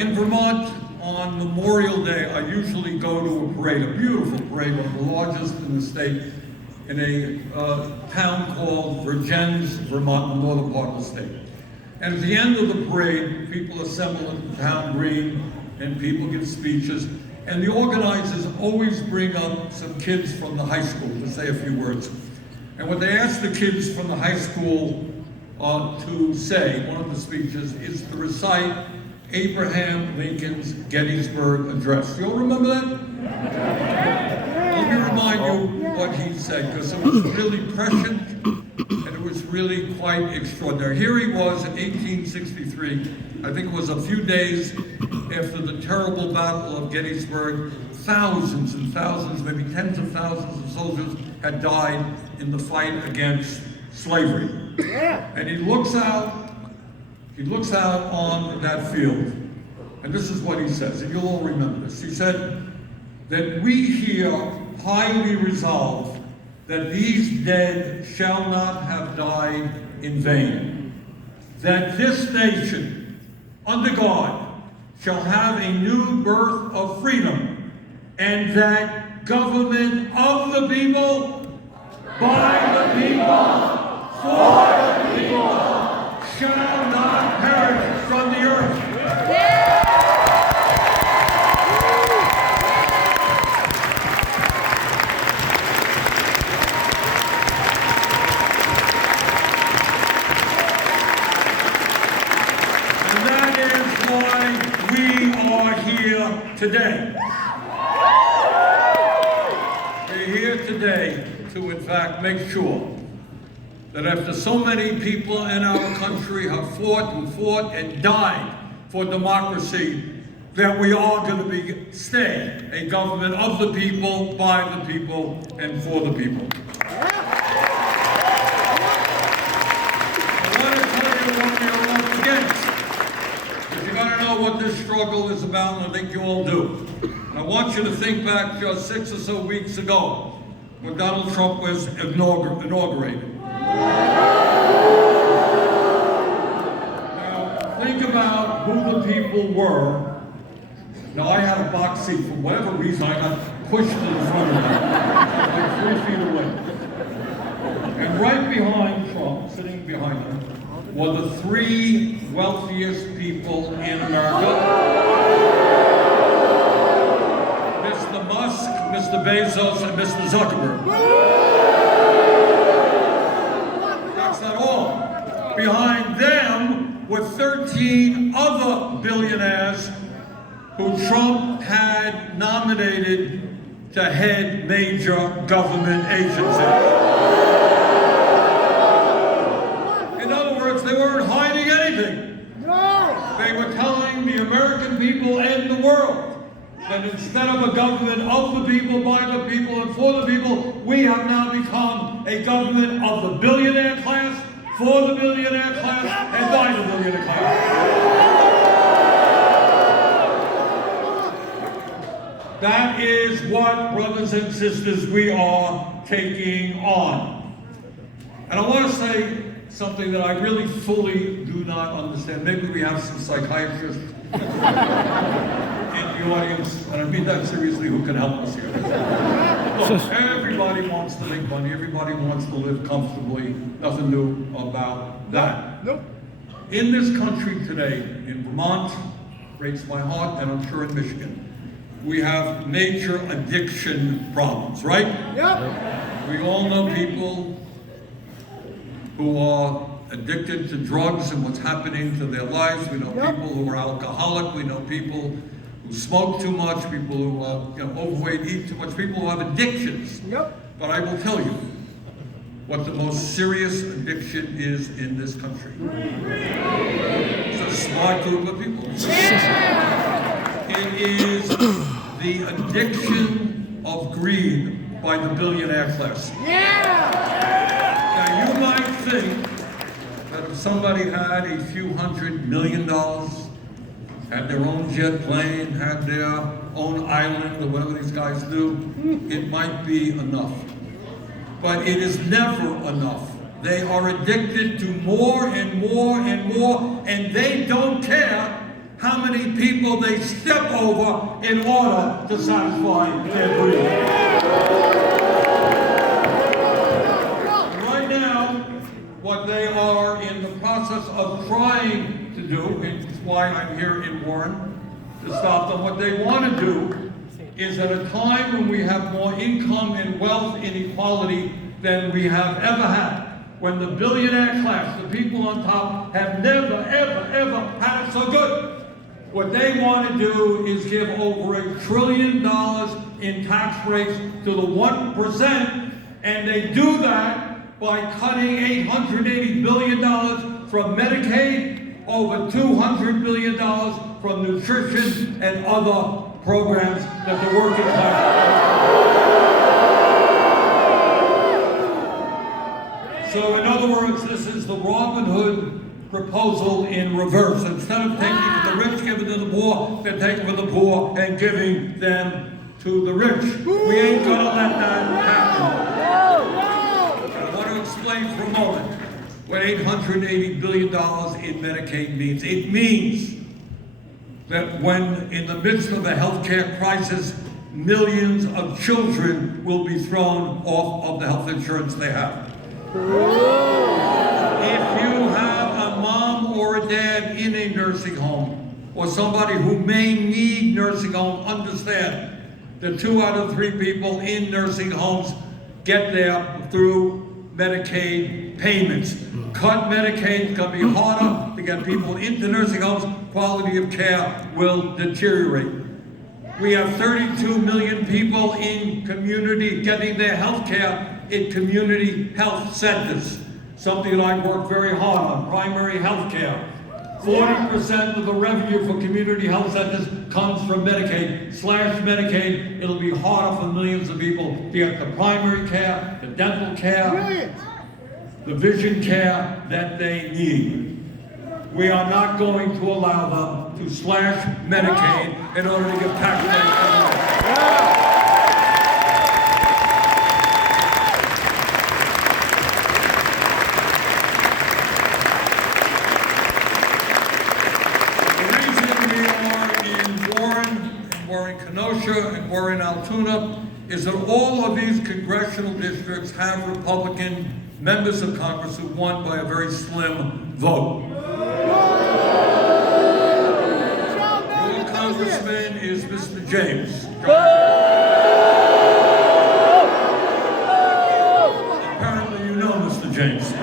In Vermont, on Memorial Day, I usually go to a parade, a beautiful parade, one of the largest in the state, in a town called Vergennes, Vermont, in the northern part of the state. And at the end of the parade, people assemble at the town green, and people give speeches. And the organizers always bring up some kids from the high school to say a few words. And what they ask the kids from the high school to say, one of the speeches, is to recite Abraham Lincoln's Gettysburg Address. You all remember that? Let me remind you what he said, because it was really prescient and it was really quite extraordinary. Here he was in 1863. I think it was a few days after the terrible Battle of Gettysburg. Thousands and thousands, maybe tens of thousands of soldiers had died in the fight against slavery. And he looks out on that field, and this is what he says, and you'll all remember this. He said that we here highly resolve that these dead shall not have died in vain, that this nation, under God, shall have a new birth of freedom, and that government of the people, by the people, for the people, shall not perish from the earth. And that is why we are here today. We're here today to, in fact, make sure that after so many people in our country have fought and died for democracy, that we are going to stay a government of the people, by the people, and for the people. I want to tell you what we are up against, because you got to know what this struggle is about, and I think you all do. And I want you to think back just 6 or so weeks ago, when Donald Trump was inaugurated. Now, think about who the people were. Now, I had a box seat. For whatever reason, I got pushed to the front of it, like 3 feet away. And right behind Trump, sitting behind him, were the 3 wealthiest people in America. Mr. Musk, Mr. Bezos, and Mr. Zuckerberg. Behind them were 13 other billionaires who Trump had nominated to head major government agencies. In other words, they weren't hiding anything. They were telling the American people and the world that instead of a government of the people, by the people, and for the people, we have now become a government of the billionaire class, for the billionaire class, and by the billionaire class. That is what, brothers and sisters, we are taking on. And I want to say something that I really fully do not understand. Maybe we have some psychiatrists in the audience, and I mean that seriously, who can help us here. Look, everybody wants to make money, everybody wants to live comfortably, nothing new about that. Nope. In this country today, in Vermont, breaks my heart, and I'm sure in Michigan, we have major addiction problems, right? Yep. We all know people who are addicted to drugs and what's happening to their lives. We know people who are alcoholic. We know people who smoke too much, people who are overweight, eat too much, people who have addictions. Yep. But I will tell you what the most serious addiction is in this country. It's a smart group of people. It is the addiction of greed by the billionaire class. Now you might think that if somebody had a few $100 million, had their own jet plane, had their own island, or whatever these guys do, it might be enough. But it is never enough. They are addicted to more and more and more, and they don't care how many people they step over in order to satisfy their greed. Right now, what they are in the process of trying to do, and it's why I'm here in Warren, to stop them, what they want to do is at a time when we have more income and wealth inequality than we have ever had, when the billionaire class, the people on top, have never, ever, ever had it so good. What they want to do is give over $1 trillion in tax breaks to the 1%, and they do that by cutting $880 billion from Medicaid, over $200 billion from nutrition and other programs that the working class. So in other words, this is the Robin Hood proposal in reverse. Instead of taking from the rich, giving to the poor, they're taking from the poor and giving them to the rich. We ain't gonna let that happen. I want to explain for a moment what $880 billion in Medicaid means. It means that when in the midst of a healthcare crisis, millions of children will be thrown off of the health insurance they have. If you have a mom or a dad in a nursing home, or somebody who may need nursing home, understand that 2 out of 3 people in nursing homes get there through Medicaid payments. Cut Medicaid, it's going to be harder to get people into nursing homes. Quality of care will deteriorate. We have 32 million people in community getting their health care in community health centers. Something that I work very hard on, primary health care. 40% of the revenue for community health centers comes from Medicaid. Slash Medicaid, it'll be harder for millions of people to get the primary care, the dental care, the vision care that they need. We are not going to allow them to slash Medicaid in order to get tax breaks. And we're in Altoona, is that all of these congressional districts have Republican members of Congress who won by a very slim vote. Your congressman is Mr. James. Apparently you know Mr. James.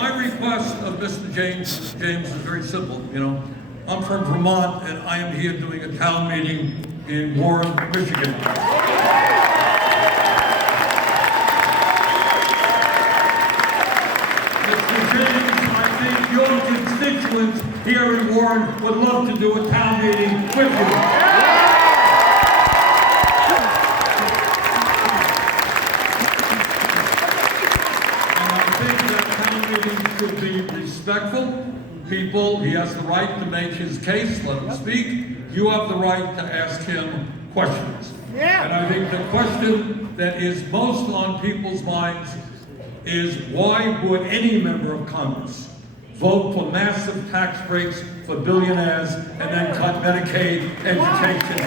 My request of Mr. James is very simple, I'm from Vermont, and I am here doing a town meeting in Warren, Michigan. Mr. James, I think your constituents here in Warren would love to do a town meeting with you. And I think that town meeting should be respectful. People, he has the right to make his case, let him speak. You have the right to ask him questions. And I think the question that is most on people's minds is why would any member of Congress vote for massive tax breaks for billionaires and then cut Medicaid, education,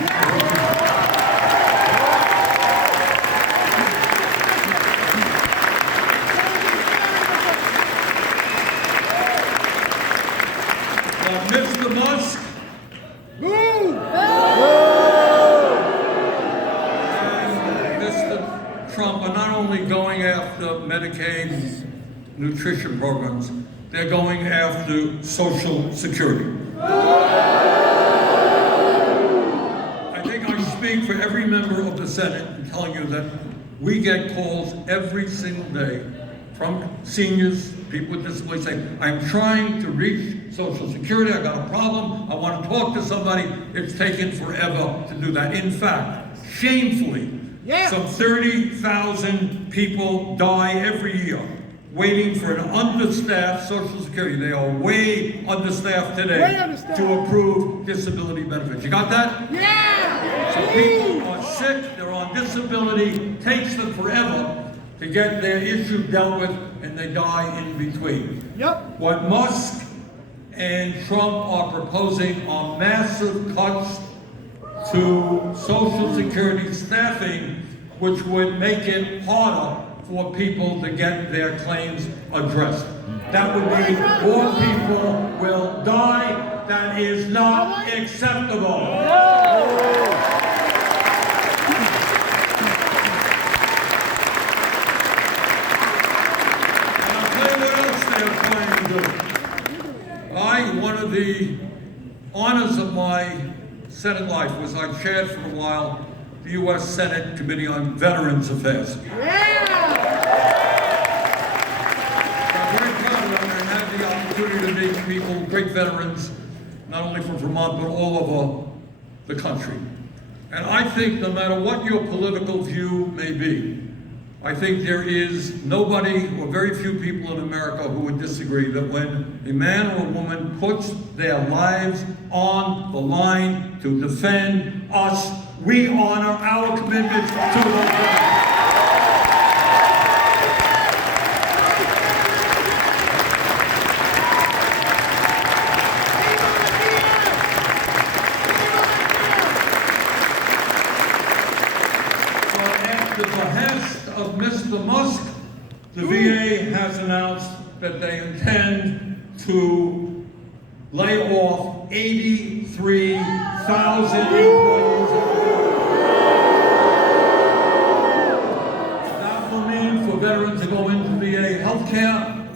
and Mr. Musk, and Mr. Trump are not only going after Medicaid nutrition programs, they're going after Social Security. I think I speak for every member of the Senate in telling you that We get calls every single day from seniors, people with disabilities saying, I'm trying to reach Social Security, I got a problem, I want to talk to somebody. It's taken forever to do that. In fact, shamefully, some 30,000 people die every year waiting for an understaffed Social Security. They are way understaffed today to approve disability benefits. You got that? Yeah! So people are sick, they're on disability, takes them forever to get their issue dealt with, and they die in between. Yep. What Musk and Trump are proposing are massive cuts to Social Security staffing, which would make it harder for people to get their claims addressed. That would mean more people will die. That is not acceptable. One of the honors of my Senate life was I chaired for a while the U.S. Senate Committee on Veterans Affairs. I'm very proud of them and had the opportunity to meet people, great veterans, not only from Vermont, but all over the country. And I think no matter what your political view may be, I think there is nobody or very few people in America who would disagree that when a man or a woman puts their lives on the line to defend us, we honor our commitment to the veterans. At the behest of Mr. Musk, the VA has announced that they intend to lay off 83,000 employees. That will mean for veterans to go into VA healthcare,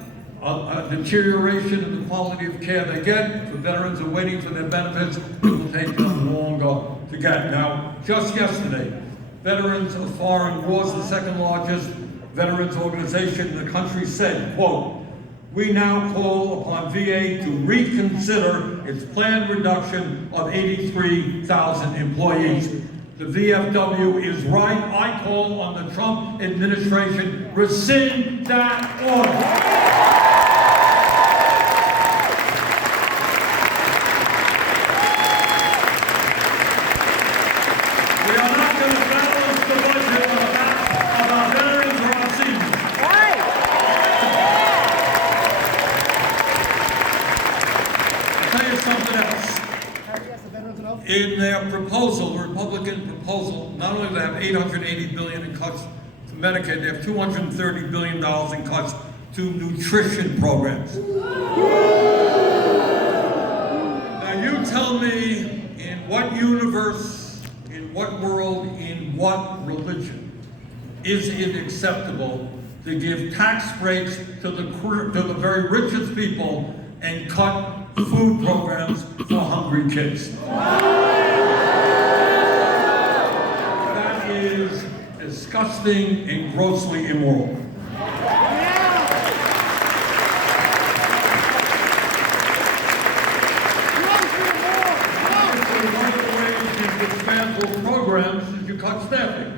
a deterioration in the quality of care they get. For veterans who are waiting for their benefits, it will take them longer to get. Now, just yesterday, Veterans of Foreign Wars, the second largest veterans organization in the country, said, quote, we now call upon VA to reconsider its planned reduction of 83,000 employees. The VFW is right. I call on the Trump administration, rescind that order. In their proposal, the Republican proposal, not only do they have $880 billion in cuts to Medicaid, they have $230 billion in cuts to nutrition programs. Now you tell me, in what universe, in what world, in what religion is it acceptable to give tax breaks to the very richest people and cut food programs for hungry kids? That is disgusting and grossly immoral. One of the ways you dismantle programs is you cut staffing.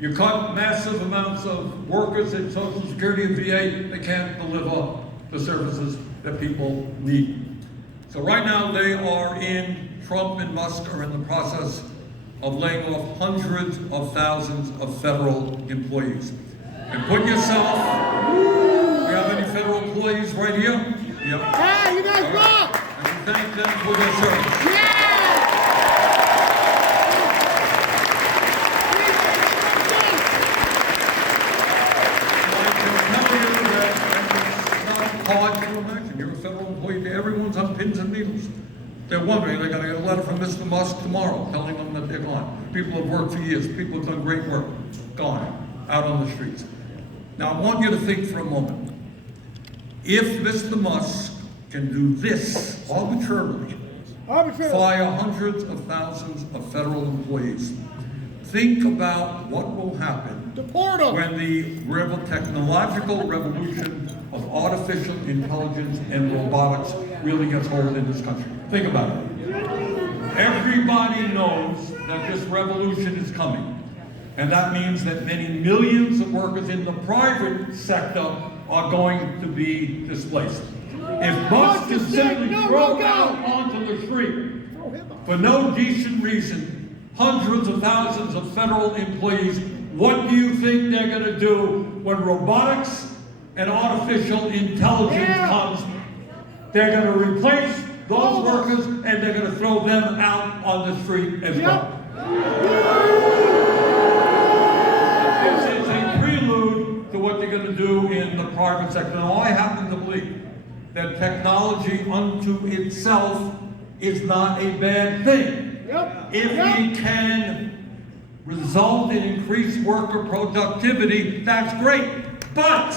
You cut massive amounts of workers in Social Security and VA that can't deliver the services that people need. So right now Trump and Musk are in the process of laying off hundreds of thousands of federal employees. And put yourself, we have any federal employees right here? Yep. Hey, you guys rock! And we thank them for their service. Hard to imagine. You're a federal employee. Everyone's on pins and needles. They're wondering, they're going to get a letter from Mr. Musk tomorrow telling them that they're gone. People have worked for years. People have done great work. Gone. Out on the streets. Now, I want you to think for a moment. If Mr. Musk can do this arbitrarily, fire hundreds of thousands of federal employees, think about what will happen Deport them. when the technological revolution of artificial intelligence and robotics really gets hold in this country. Think about it. Everybody knows that this revolution is coming. And that means that many millions of workers in the private sector are going to be displaced. If Musk is simply thrown out onto the street for no decent reason, hundreds of thousands of federal employees, what do you think they're going to do when robotics and artificial intelligence comes? They're going to replace those workers and they're going to throw them out on the street as well. This is a prelude to what they're going to do in the private sector. Now, I happen to believe that technology unto itself is not a bad thing. If it can result in increased worker productivity, that's great. But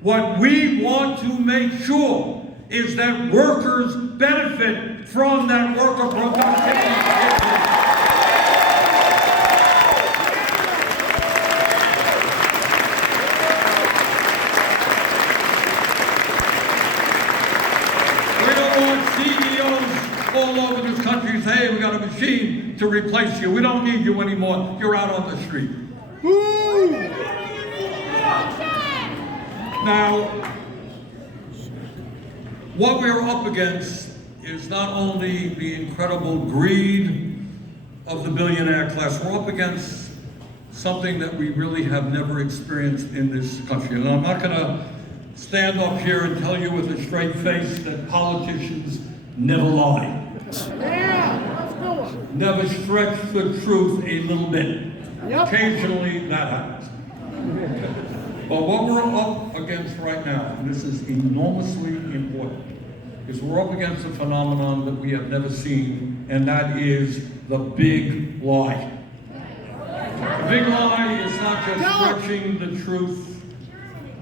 what we want to make sure is that workers benefit from that worker productivity. All over this country say, hey, we got a machine to replace you. We don't need you anymore. You're out on the street. Now, what we're up against is not only the incredible greed of the billionaire class, we're up against something that we really have never experienced in this country. And I'm not going to stand up here and tell you with a straight face that politicians never lie. Never stretch the truth a little bit. Occasionally that happens. But what we're up against right now, and this is enormously important, is we're up against a phenomenon that we have never seen, and that is the big lie. The big lie is not just stretching the truth.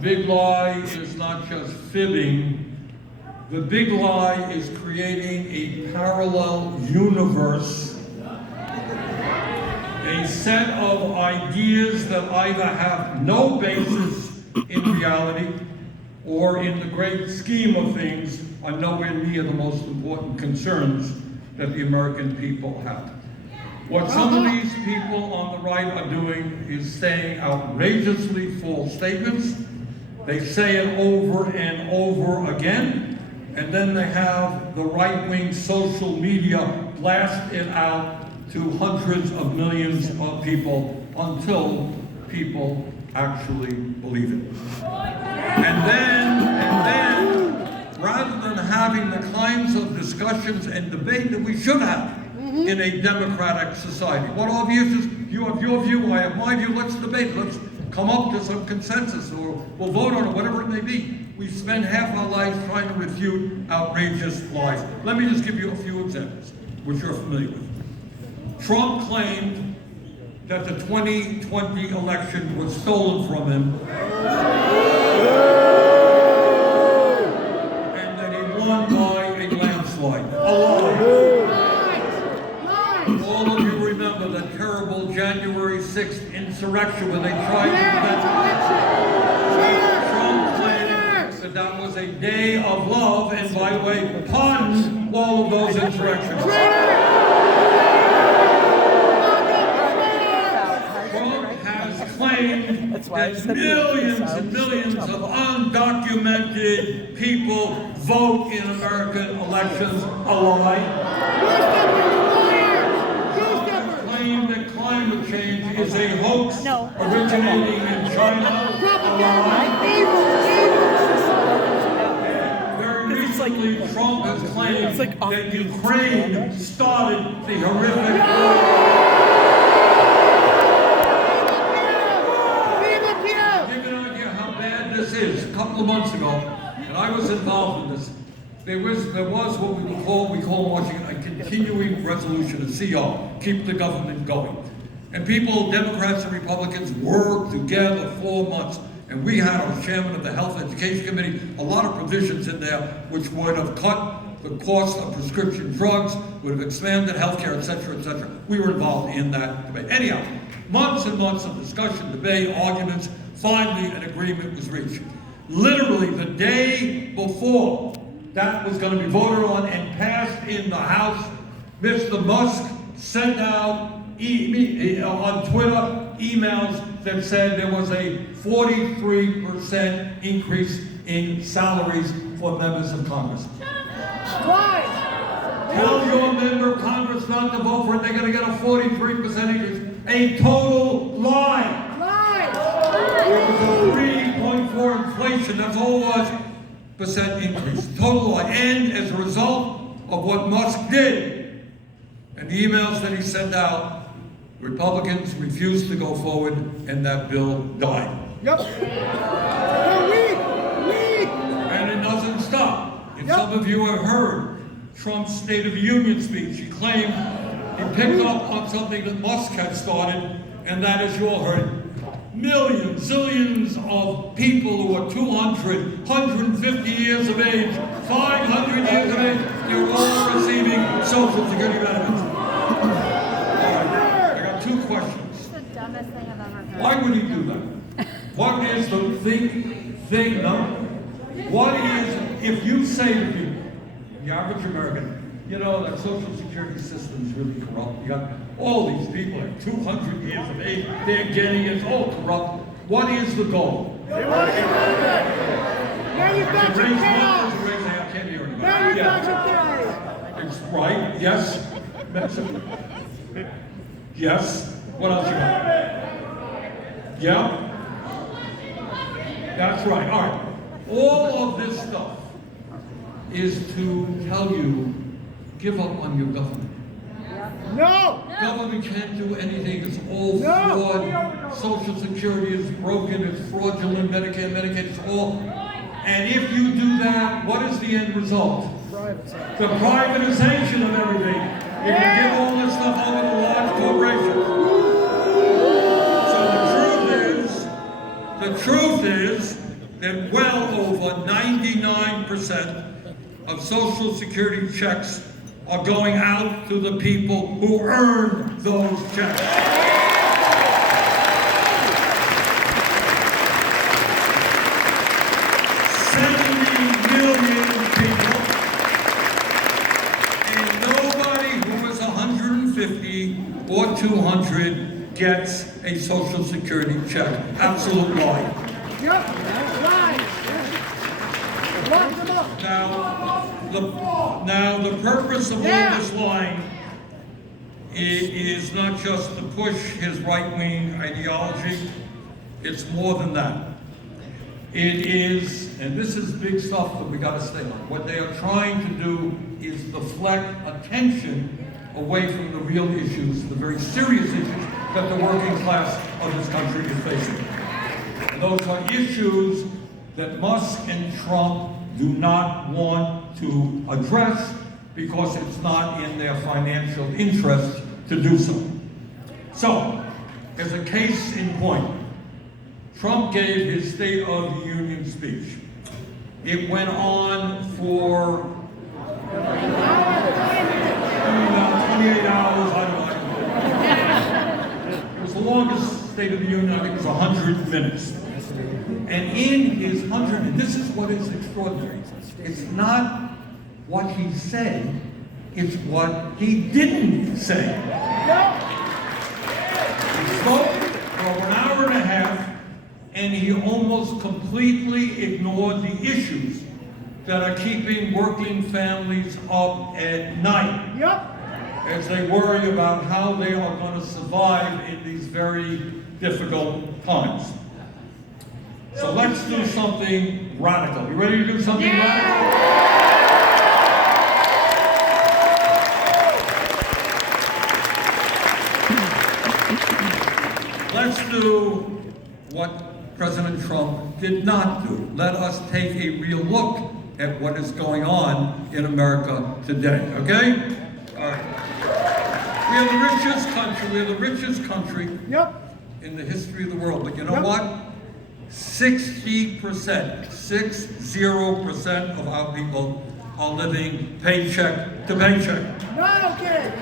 Big lie is not just fibbing. The big lie is creating a parallel universe, a set of ideas that either have no basis in reality or in the great scheme of things are nowhere near the most important concerns that the American people have. What some of these people on the right are doing is saying outrageously false statements. They say it over and over again. And then they have the right-wing social media blast it out to hundreds of millions of people until people actually believe it. And then, rather than having the kinds of discussions and debate that we should have in a democratic society, what are the issues? You have your view, I have my view, let's debate, let's come up to some consensus, or we'll vote on it, whatever it may be. We spend half our lives trying to refute outrageous lies. Let me just give you a few examples, which you're familiar with. Trump claimed that the 2020 election was stolen from him, and that he won by a landslide. A lie. All of you remember the terrible January 6th insurrection when they tried to prevent Trump claimed that was a day of love, and by the way, pardoned all of those insurrections. Trump has claimed that millions and millions of undocumented people vote in American elections. A lie. Claim that climate change is a hoax originating in China. A lie. Very recently, Trump has claimed that Ukraine started the horrific war. Give you an idea how bad this is. A couple of months ago, and I was involved in this, there was what we call in Washington a continuing resolution, a CR, keep the government going. And people, Democrats and Republicans, worked together 4 months. And we had, I was chairman of the Health Education Committee, a lot of provisions in there which would have cut the cost of prescription drugs, would have expanded healthcare, et cetera, et cetera. We were involved in that debate. Anyhow, months and months of discussion, debate, arguments, finally an agreement was reached. Literally the day before that was going to be voted on and passed in the House, Mr. Musk sent out on Twitter emails that said there was a 43% increase in salaries for members of Congress. Tell your member of Congress not to vote for it, they're going to get a 43% increase. A total lie. It was a 3.4 inflation, that's all it was, percent increase. Total lie. And as a result of what Musk did and the emails that he sent out, Republicans refused to go forward and that bill died. Yep. And it doesn't stop. If some of you have heard Trump's State of the Union speech, he claimed he picked up on something that Musk had started, and that is, you all heard it, millions, zillions of people who are 200, 150 years of age, 500 years of age, they're all receiving Social Security benefits. I got two questions. It's the dumbest thing I've ever heard. Why would he do that? What is the thing number? What is, if you say to people, the average American, you know, that Social Security system is really corrupt. You got all these people at 200 years of age, they're getting it all corrupt. What is the goal? They want to get rid of it. Manufactured chaos. I can't hear anybody. Manufactured chaos. It's right, yes. Yes. What else you got? Yeah? That's right. All right. All of this stuff is to tell you, give up on your government. No. Government can't do anything. It's all fraud. Social Security is broken. It's fraudulent. Medicare, Medicaid, it's all. And if you do that, what is the end result? The privatization of everything. You can give all this stuff over to large corporations. So the truth is that well over 99% of Social Security checks are going out to the people who earn those checks. 70 million people, and nobody who is 150 or 200 gets a Social Security check. Absolute lie. Yep. Right. Lock them up. Now, the purpose of all this lying is not just to push his right-wing ideology. It's more than that. It is, and this is big stuff that we got to stay on. What they are trying to do is deflect attention away from the real issues, the very serious issues that the working class of this country is facing. And those are issues that Musk and Trump do not want to address because it's not in their financial interest to do so. So, as a case in point, Trump gave his State of the Union speech. It went on for about 28 hours, I don't know. It was the longest State of the Union, I think it was 100 minutes. And in his 100, and this is what is extraordinary, it's not what he said, it's what he didn't say. He spoke for an hour and a half, and he almost completely ignored the issues that are keeping working families up at night. As they worry about how they are going to survive in these very difficult times. So let's do something radical. You ready to do something radical? Let's do what President Trump did not do. Let us take a real look at what is going on in America today, okay? All right. We are the richest country in the history of the world. But you know what? 60% of our people are living paycheck to paycheck. Not okay.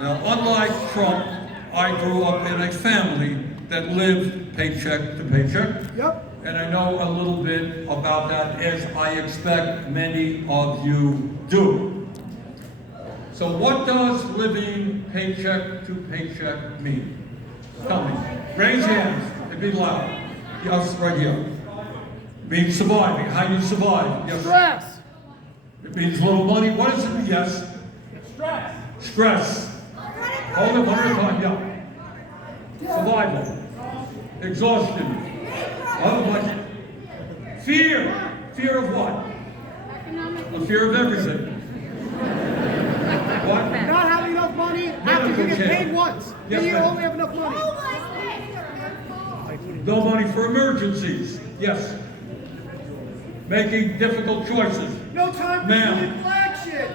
Now, unlike Trump, I grew up in a family that lived paycheck to paycheck. Yep. And I know a little bit about that, as I expect many of you do. So what does living paycheck to paycheck mean? Tell me. Raise hands. It'd be loud. Yes, right here. It means surviving. How you survive? Yes. Stress. It means little money. What does it mean? Yes. Stress. Stress. Hold it one at a time. Yeah. Survival. Exhaustion. Other budget. Fear. Fear of what? A fear of everything. What? Not having enough money after you get paid once. Yes, Then you ma'am. only have enough money. No money for emergencies. Yes. Making difficult choices. No time for Ma'am. reflection.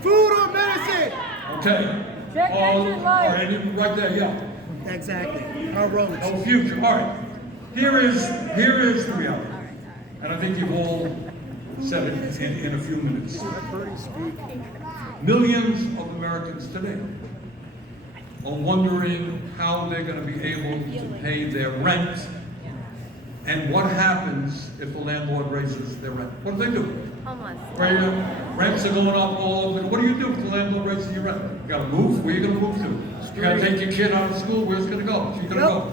Food or medicine. Okay. Check engine light. All right, right there, yeah. Exactly. Our roads. No future. All right. Here is the reality. And I think you've all said it in a few minutes. Millions of Americans today are wondering how they're going to be able to pay their rent, and what happens if the landlord raises their rent. What do they do? Homeless. Rents are going up all over. What do you do if the landlord raises your rent? You got to move. Where are you going to move to? You got to take your kid out of school. Where's it going to go? She's going to go.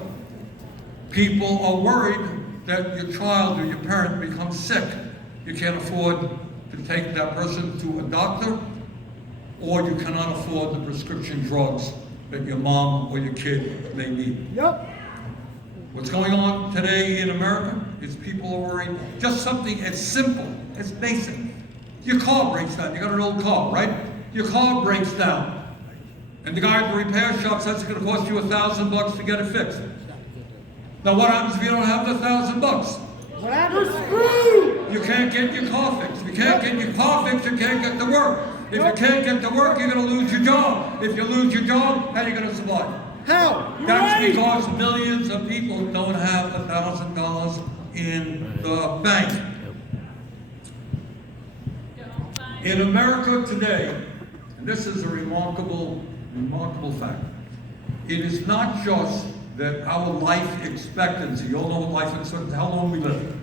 People are worried that your child or your parent becomes sick. You can't afford to take that person to a doctor, or you cannot afford the prescription drugs that your mom or your kid may need. Yep. What's going on today in America is people are worried. Just something as simple, as basic. Your car breaks down. You got an old car, right? Your car breaks down. And the guy at the repair shop says it's going to cost you $1,000 to get it fixed. Now what happens if you don't have the $1,000? What happens? Screwed. You can't get your car fixed. If you can't get your car fixed, you can't get to work. If you can't get to work, you're going to lose your job. If you lose your job, how are you going to survive? How? That's because millions of people don't have $1,000 in the bank. In America today, and this is a remarkable fact, it is not just that our life expectancy, you all know what life expectancy, how long we live.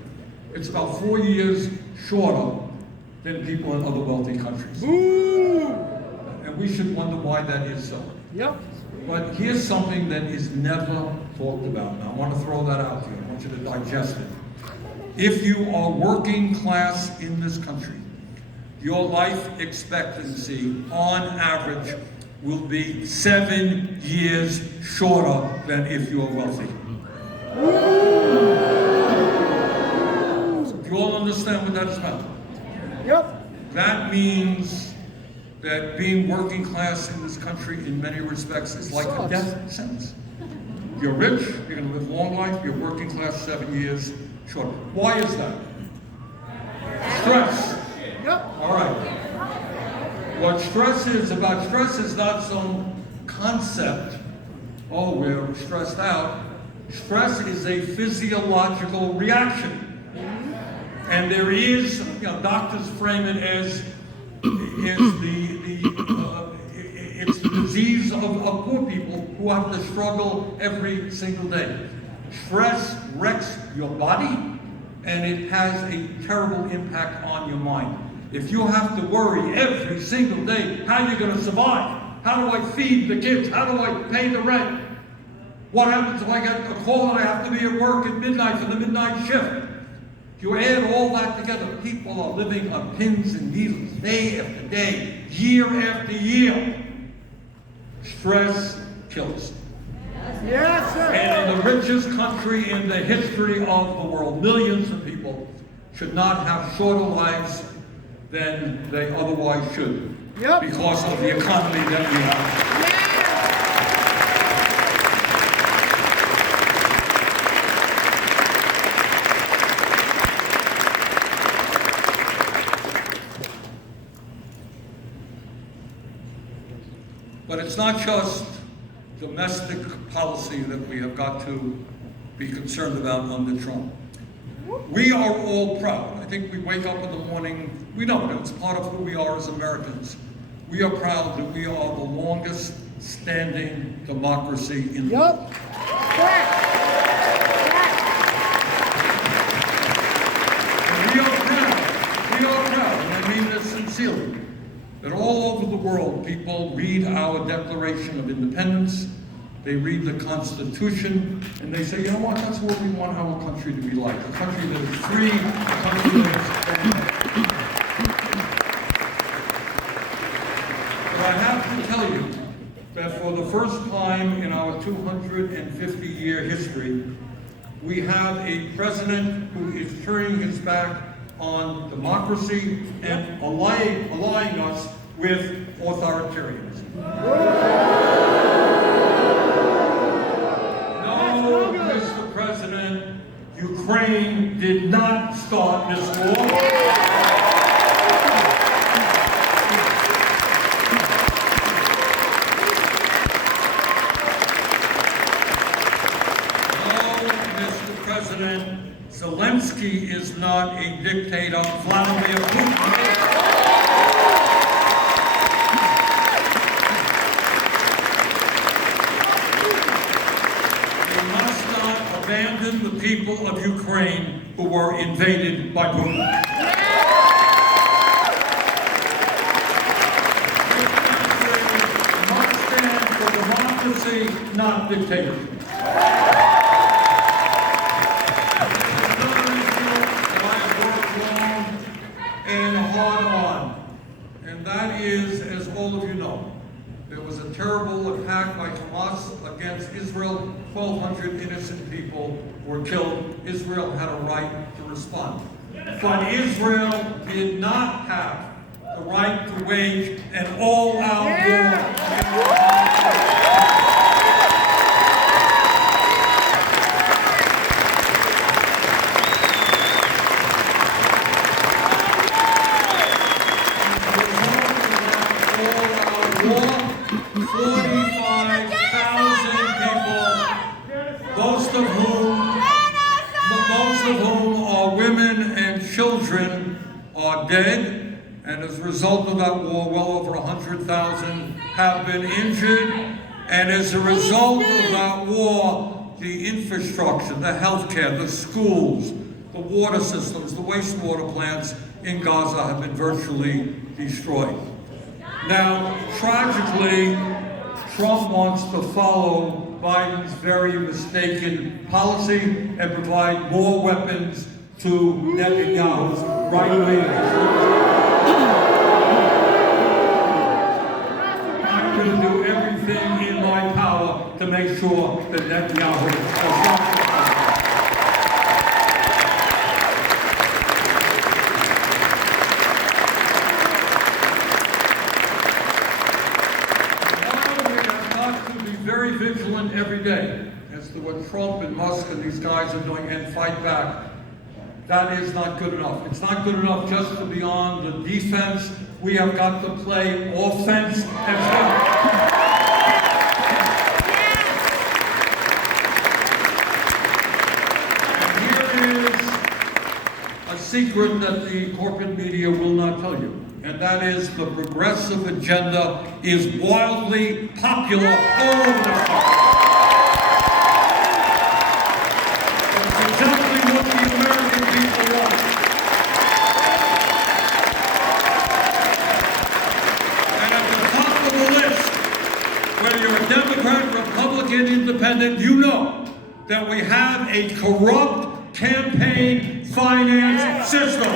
It's about 4 years shorter than people in other wealthy countries. Ooh. And we should wonder why that is so. Yep. But here's something that is never talked about. Now I want to throw that out to you. I want you to digest it. If you are working class in this country, your life expectancy on average will be 7 years shorter than if you are wealthy. Do you all understand what that is about? Yep. That means that being working class in this country in many respects is like a death sentence. You're rich, you're going to live a long life, you're working class 7 years shorter. Why is that? Stress. Yep. All right. What stress is about, stress is not some concept, oh, we're stressed out. Stress is a physiological reaction. And there is, doctors frame it as it's the disease of poor people who have to struggle every single day. Stress wrecks your body, and it has a terrible impact on your mind. If you have to worry every single day, how are you going to survive? How do I feed the kids? How do I pay the rent? What happens if I get a call and I have to be at work at midnight for the midnight shift? You add all that together, people are living on pins and needles, day after day, year after year. Stress kills. Yes, sir. And in the richest country in the history of the world, millions of people should not have shorter lives than they otherwise should. Yep. Because of the economy that we have. But it's not just domestic policy that we have got to be concerned about under Trump. we are all proud. I think we wake up in the morning, we know that it's part of who we are as Americans. We are proud that we are the longest standing democracy in the world. Yup. We are proud, and I mean this sincerely, that all over the world people read our Declaration of Independence, they read the Constitution, and they say, you know what, that's what we want our country to be like. A country that is free, a country that is independent. But I have to tell you that for the first time in our 250-year history, we have a president who is turning his back on democracy and allying us with authoritarianism. No, Mr. President, Ukraine did not start this war. Zelensky is not a dictator. Vladimir Putin is. We must not abandon the people of Ukraine who were invaded by Putin. We must stand for democracy, not dictatorship. And that is, as all of you know, there was a terrible attack by Hamas against Israel. 1,200 innocent people were killed. Israel had a right to respond. But Israel did not have the right to wage an all-out war. Most of whom are women and children are dead, and as a result of that war, well over 100,000 have been injured, and as a result of that war, the infrastructure, the healthcare, the schools, the water systems, the wastewater plants in Gaza have been virtually destroyed. Now, tragically, Trump wants to follow Biden's very mistaken policy and provide more weapons to Netanyahu's right wing. I'm going to do everything in my power to make sure that Netanyahu is not. Very vigilant every day as to what Trump and Musk and these guys are doing and fight back. That is not good enough. It's not good enough just to be on the defense. We have got to play offense as well. And here is a secret that the corporate media will not tell you. And that is the progressive agenda is wildly popular all over the country. It's exactly what the American people want. And at the top of the list, whether you're a Democrat, Republican, Independent, you know that we have a corrupt campaign finance system.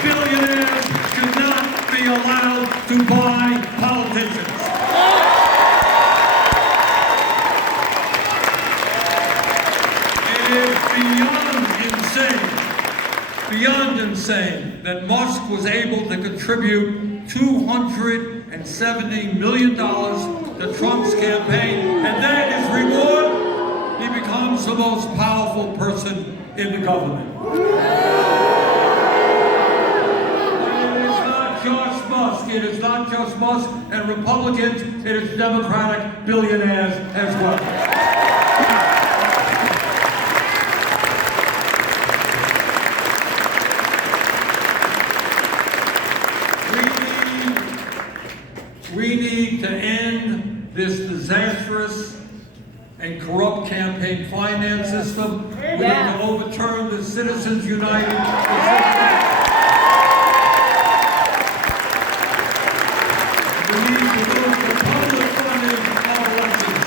Billionaires should not be allowed to buy politicians. It is beyond insane that Musk was able to contribute $270 million to Trump's campaign, and that is reward. He becomes the most powerful person in the government. Just Musk. Musk, it is not just Musk and Republicans, it is Democratic billionaires as well. We need to end this disastrous and corrupt campaign finance system. We need to overturn the Citizens United. We need to move the public funding of elections.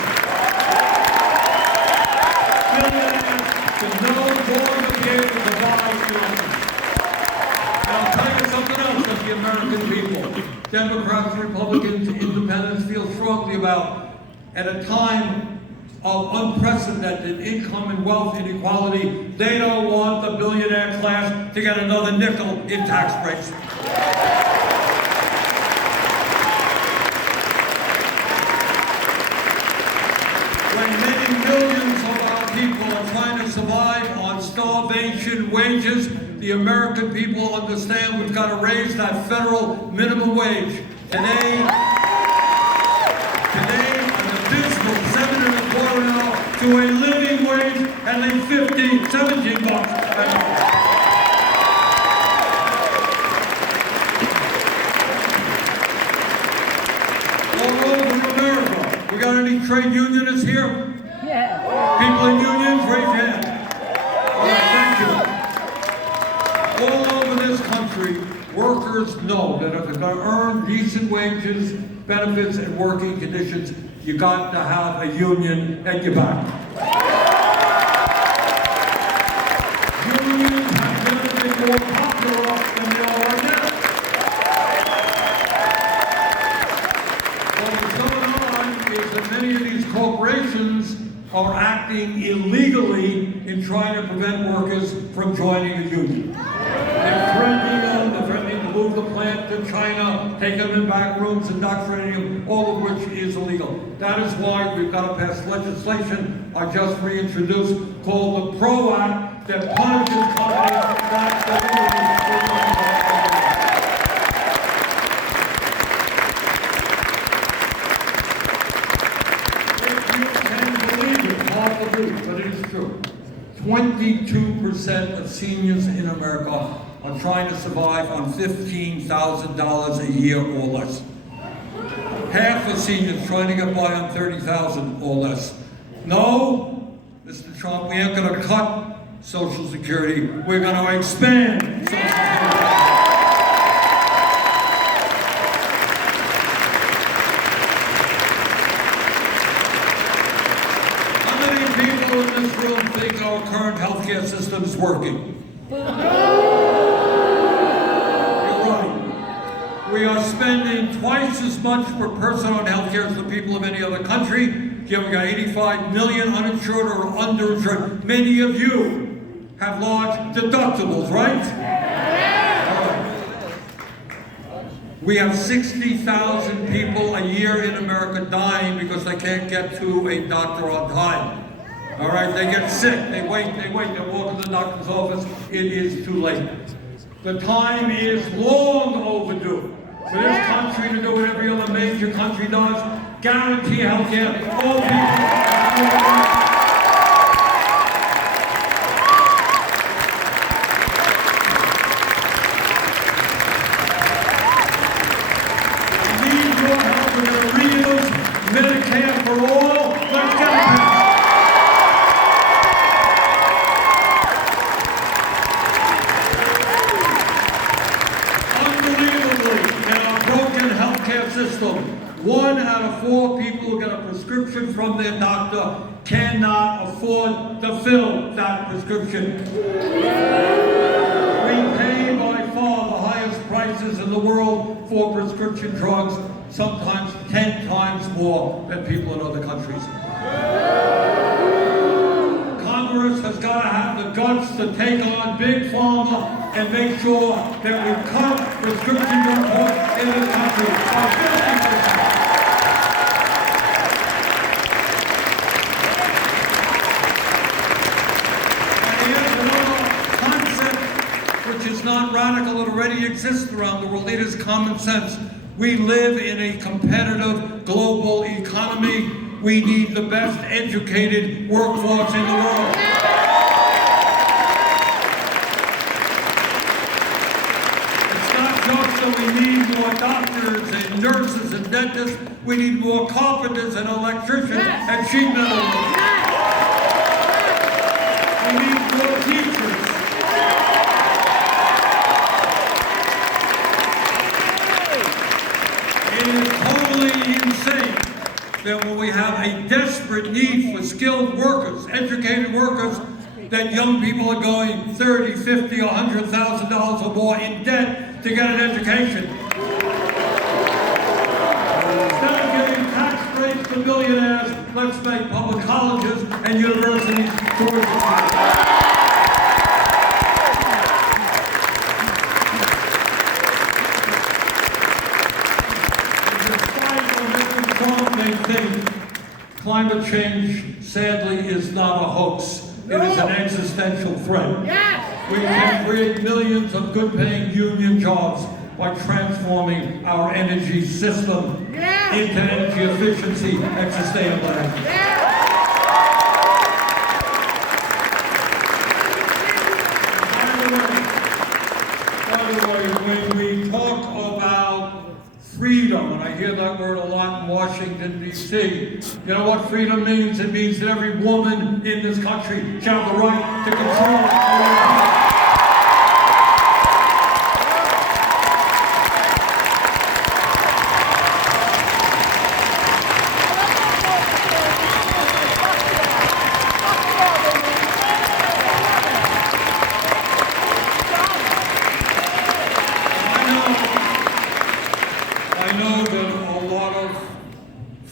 Billionaires should no longer be able to buy elections. And I'll tell you something else that the American people, Democrats, Republicans, Independents feel strongly about. At a time of unprecedented income and wealth inequality, they don't want the billionaire class to get another nickel in tax breaks. When many millions of our people are trying to survive on starvation wages, the American people understand we've got to raise that federal minimum wage. Today, an abysmal $7.25 an hour to a living wage at like $17 an hour. All over America, we got any trade unionists here? Yeah. People in unions, raise your hand. All right, thank you. All over this country, workers know that if they're going to earn decent wages, benefits, and working conditions, you got to have a union at your back. Unions have never been more popular than they are right now. What's going on is that many of these corporations are acting illegally in trying to prevent workers from joining a union. They're threatening them, they're threatening to move the plant to China, take them in back rooms, indoctrinating them, all of which is illegal. That is why we've got to pass legislation I just reintroduced called the PRO Act that punishes companies that but it is true. 22% of seniors in America are trying to survive on $15,000 a year or less. Half of seniors trying to get by on $30,000 or less. No, Mr. Trump, we ain't going to cut Social Security. We're going to expand Social Security. People in this room think our current healthcare system is working. You're right. We are spending twice as much per person on healthcare as the people of any other country. Yet we got 85 million uninsured or underinsured. Many of you have large deductibles, right? We have 60,000 people a year in America dying because they can't get to a doctor on time. All right, they get sick, they wait, they walk to the doctor's office, it is too late. The time is long overdue for this country to do what every other major country does, guarantee health care, all people. We need your help with the real Medicare for all, let's get it passed. System. 1 out of 4 people who get a prescription from their doctor cannot afford to fill that prescription. We pay by far the highest prices in the world for prescription drugs, sometimes 10 times more than people in other countries. Congress has got to have the guts to take on Big Pharma and make sure that we cut prescription drug costs in this country by 50%. And here's another concept which is not radical, it already exists around the world. It is common sense. We live in a competitive global economy. We need the best educated workforce in the world. It's not just that we need more doctors and nurses and dentists. We need more carpenters and electricians and sheet metal workers. We need more teachers. It is totally insane that when we have a desperate need for skilled workers, educated workers, that young people are going $30, $50, $100,000 or more in debt to get an education. Instead of giving tax breaks to millionaires, let's make public colleges and universities towards the climate change, sadly, is not a hoax. It is an existential threat. Yes. We can create millions of good-paying union jobs by transforming our energy system into energy efficiency and sustainability. By the way, when we talk about freedom, and I hear that word a lot in Washington, D.C. You know what freedom means? It means that every woman in this country shall have the right to control her own body.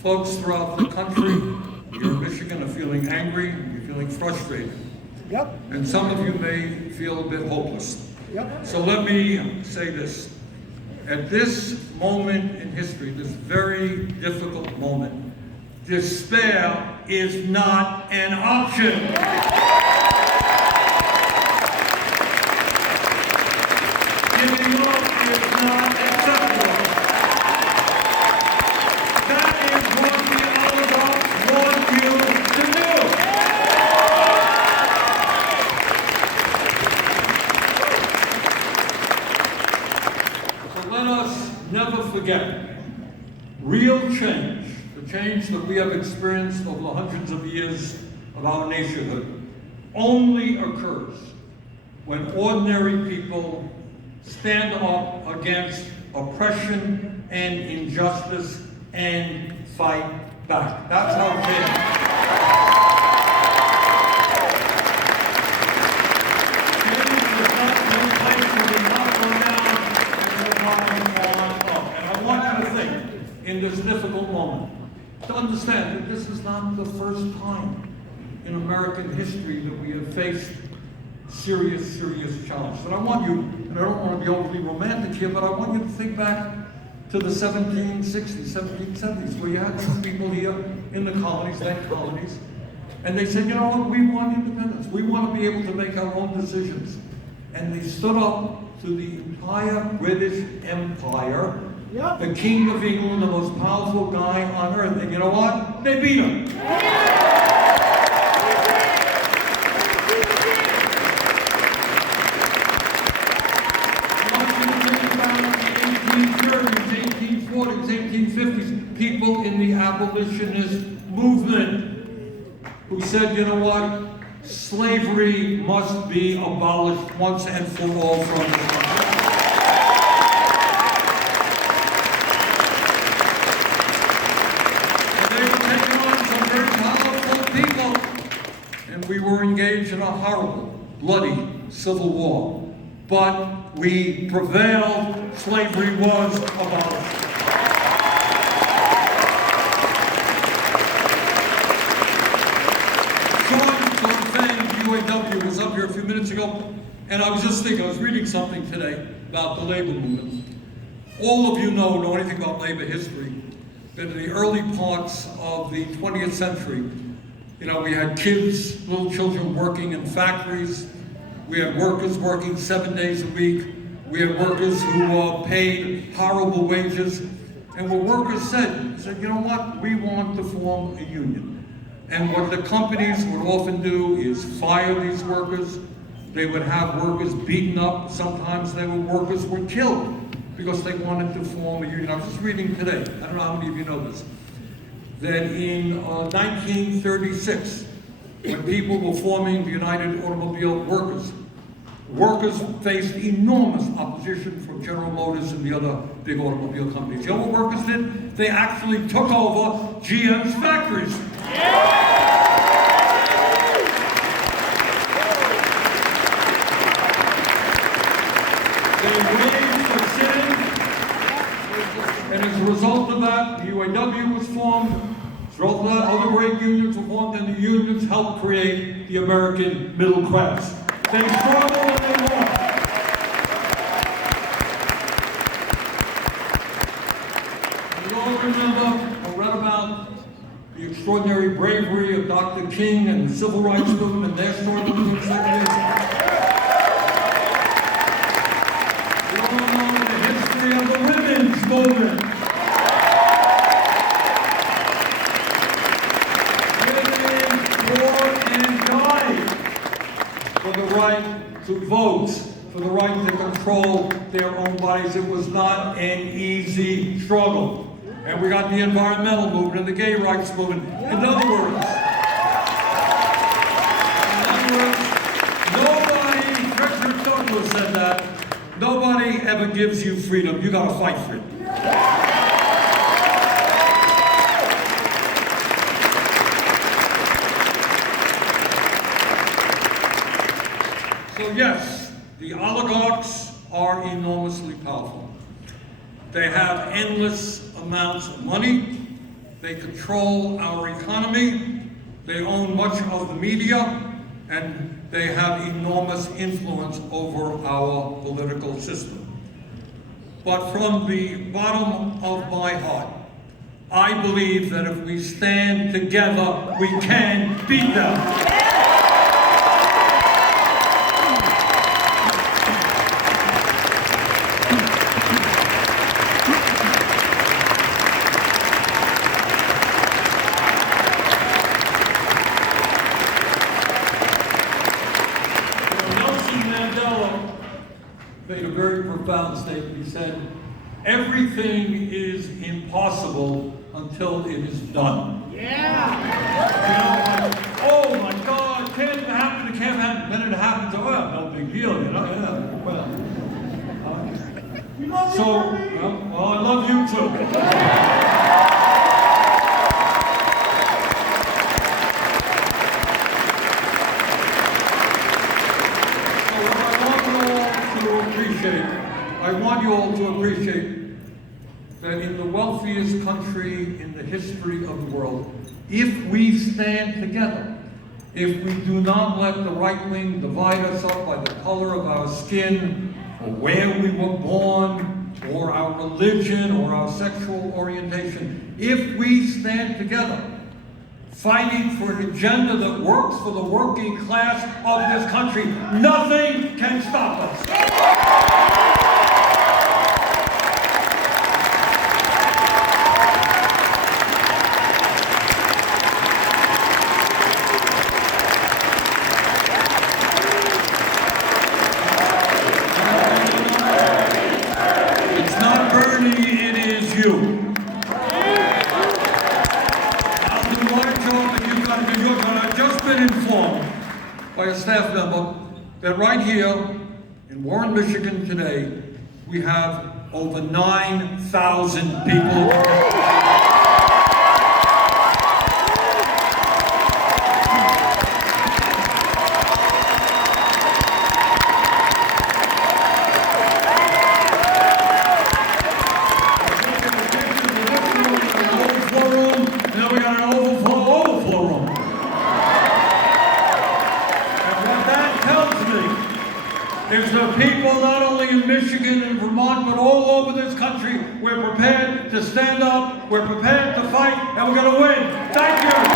Folks throughout the country, you're in Michigan, are feeling angry, you're feeling frustrated. Yep. And some of you may feel a bit hopeless. Yep. So let me say this. At this moment in history, this very difficult moment, despair is not an option. Giving up is not acceptable. Never forget, real change, the change that we have experienced over the hundreds of years of our nationhood, only occurs when ordinary people stand up against oppression and injustice and fight back. That's how change. In this difficult moment, to understand that this is not the first time in American history that we have faced serious challenges. And I want you, and I don't want to be overly romantic here, but I want you to think back to the 1760s, 1770s, where you had some people here in the colonies, then colonies, and they said, you know what, we want independence. We want to be able to make our own decisions. And they stood up to the entire British Empire. Yep. The King of England, the most powerful guy on earth. And you know what? They beat him. I want you to think about the 1830s, 1840s, 1850s, people in the abolitionist movement who said, you know what? Slavery must be abolished once and for all from this country. We were engaged in a horrible, bloody civil war, but we prevailed. Slavery was abolished. Shawn Fain UAW was up here a few minutes ago, and I was just thinking, I was reading something today about the labor movement. All of you know anything about labor history, that in the early parts of the 20th century, you know, we had kids, little children working in factories. We had workers working 7 days a week. We had workers who were paid horrible wages, and what workers said, you know what, we want to form a union. And what the companies would often do is fire these workers. They would have workers beaten up. Sometimes workers were killed because they wanted to form a union. I was just reading today, I don't know how many of you know this, that in 1936, when people were forming the United Automobile Workers, workers faced enormous opposition from General Motors and the other big automobile companies. You know what workers did? They actually took over GM's factories. They raised for sitting, and as a result of that, the UAW was formed. As a result of that, other great unions were formed, and the unions helped create the American middle class. They struggled and they won. You all remember or read about the extraordinary bravery of Dr. King and the civil rights movement and their struggle to executives. You all know the history of the women's movement. Women fought and died for the right to vote, for the right to control their own bodies. It was not an easy struggle. And we got the environmental movement and the gay rights movement. In other words, nobody, Frederick Douglass said that, nobody ever gives you freedom. You gotta fight for it. So yes, the oligarchs are enormously powerful. They have endless amounts of money. They control our economy. They own much of the media, and they have enormous influence over our political system. But from the bottom of my heart, I believe that if we stand together, we can beat them. Made a very profound statement. He said, everything is impossible until it is done. Yeah! You know, like, oh my God, it can't happen, it can't happen. Then it happens, oh, well, no big deal, you know? Yeah, well. So, well, I love you too. I want you all to appreciate that in the wealthiest country in the history of the world, if we stand together, if we do not let the right wing divide us up by the color of our skin, or where we were born, or our religion, or our sexual orientation, if we stand together, fighting for an agenda that works for the working class of this country, nothing can stop us. By a staff member that right here in Warren, Michigan today, we have over 9,000 people. There's the people not only in Michigan and Vermont, but all over this country. We're prepared to stand up, we're prepared to fight, and we're going to win. Thank you.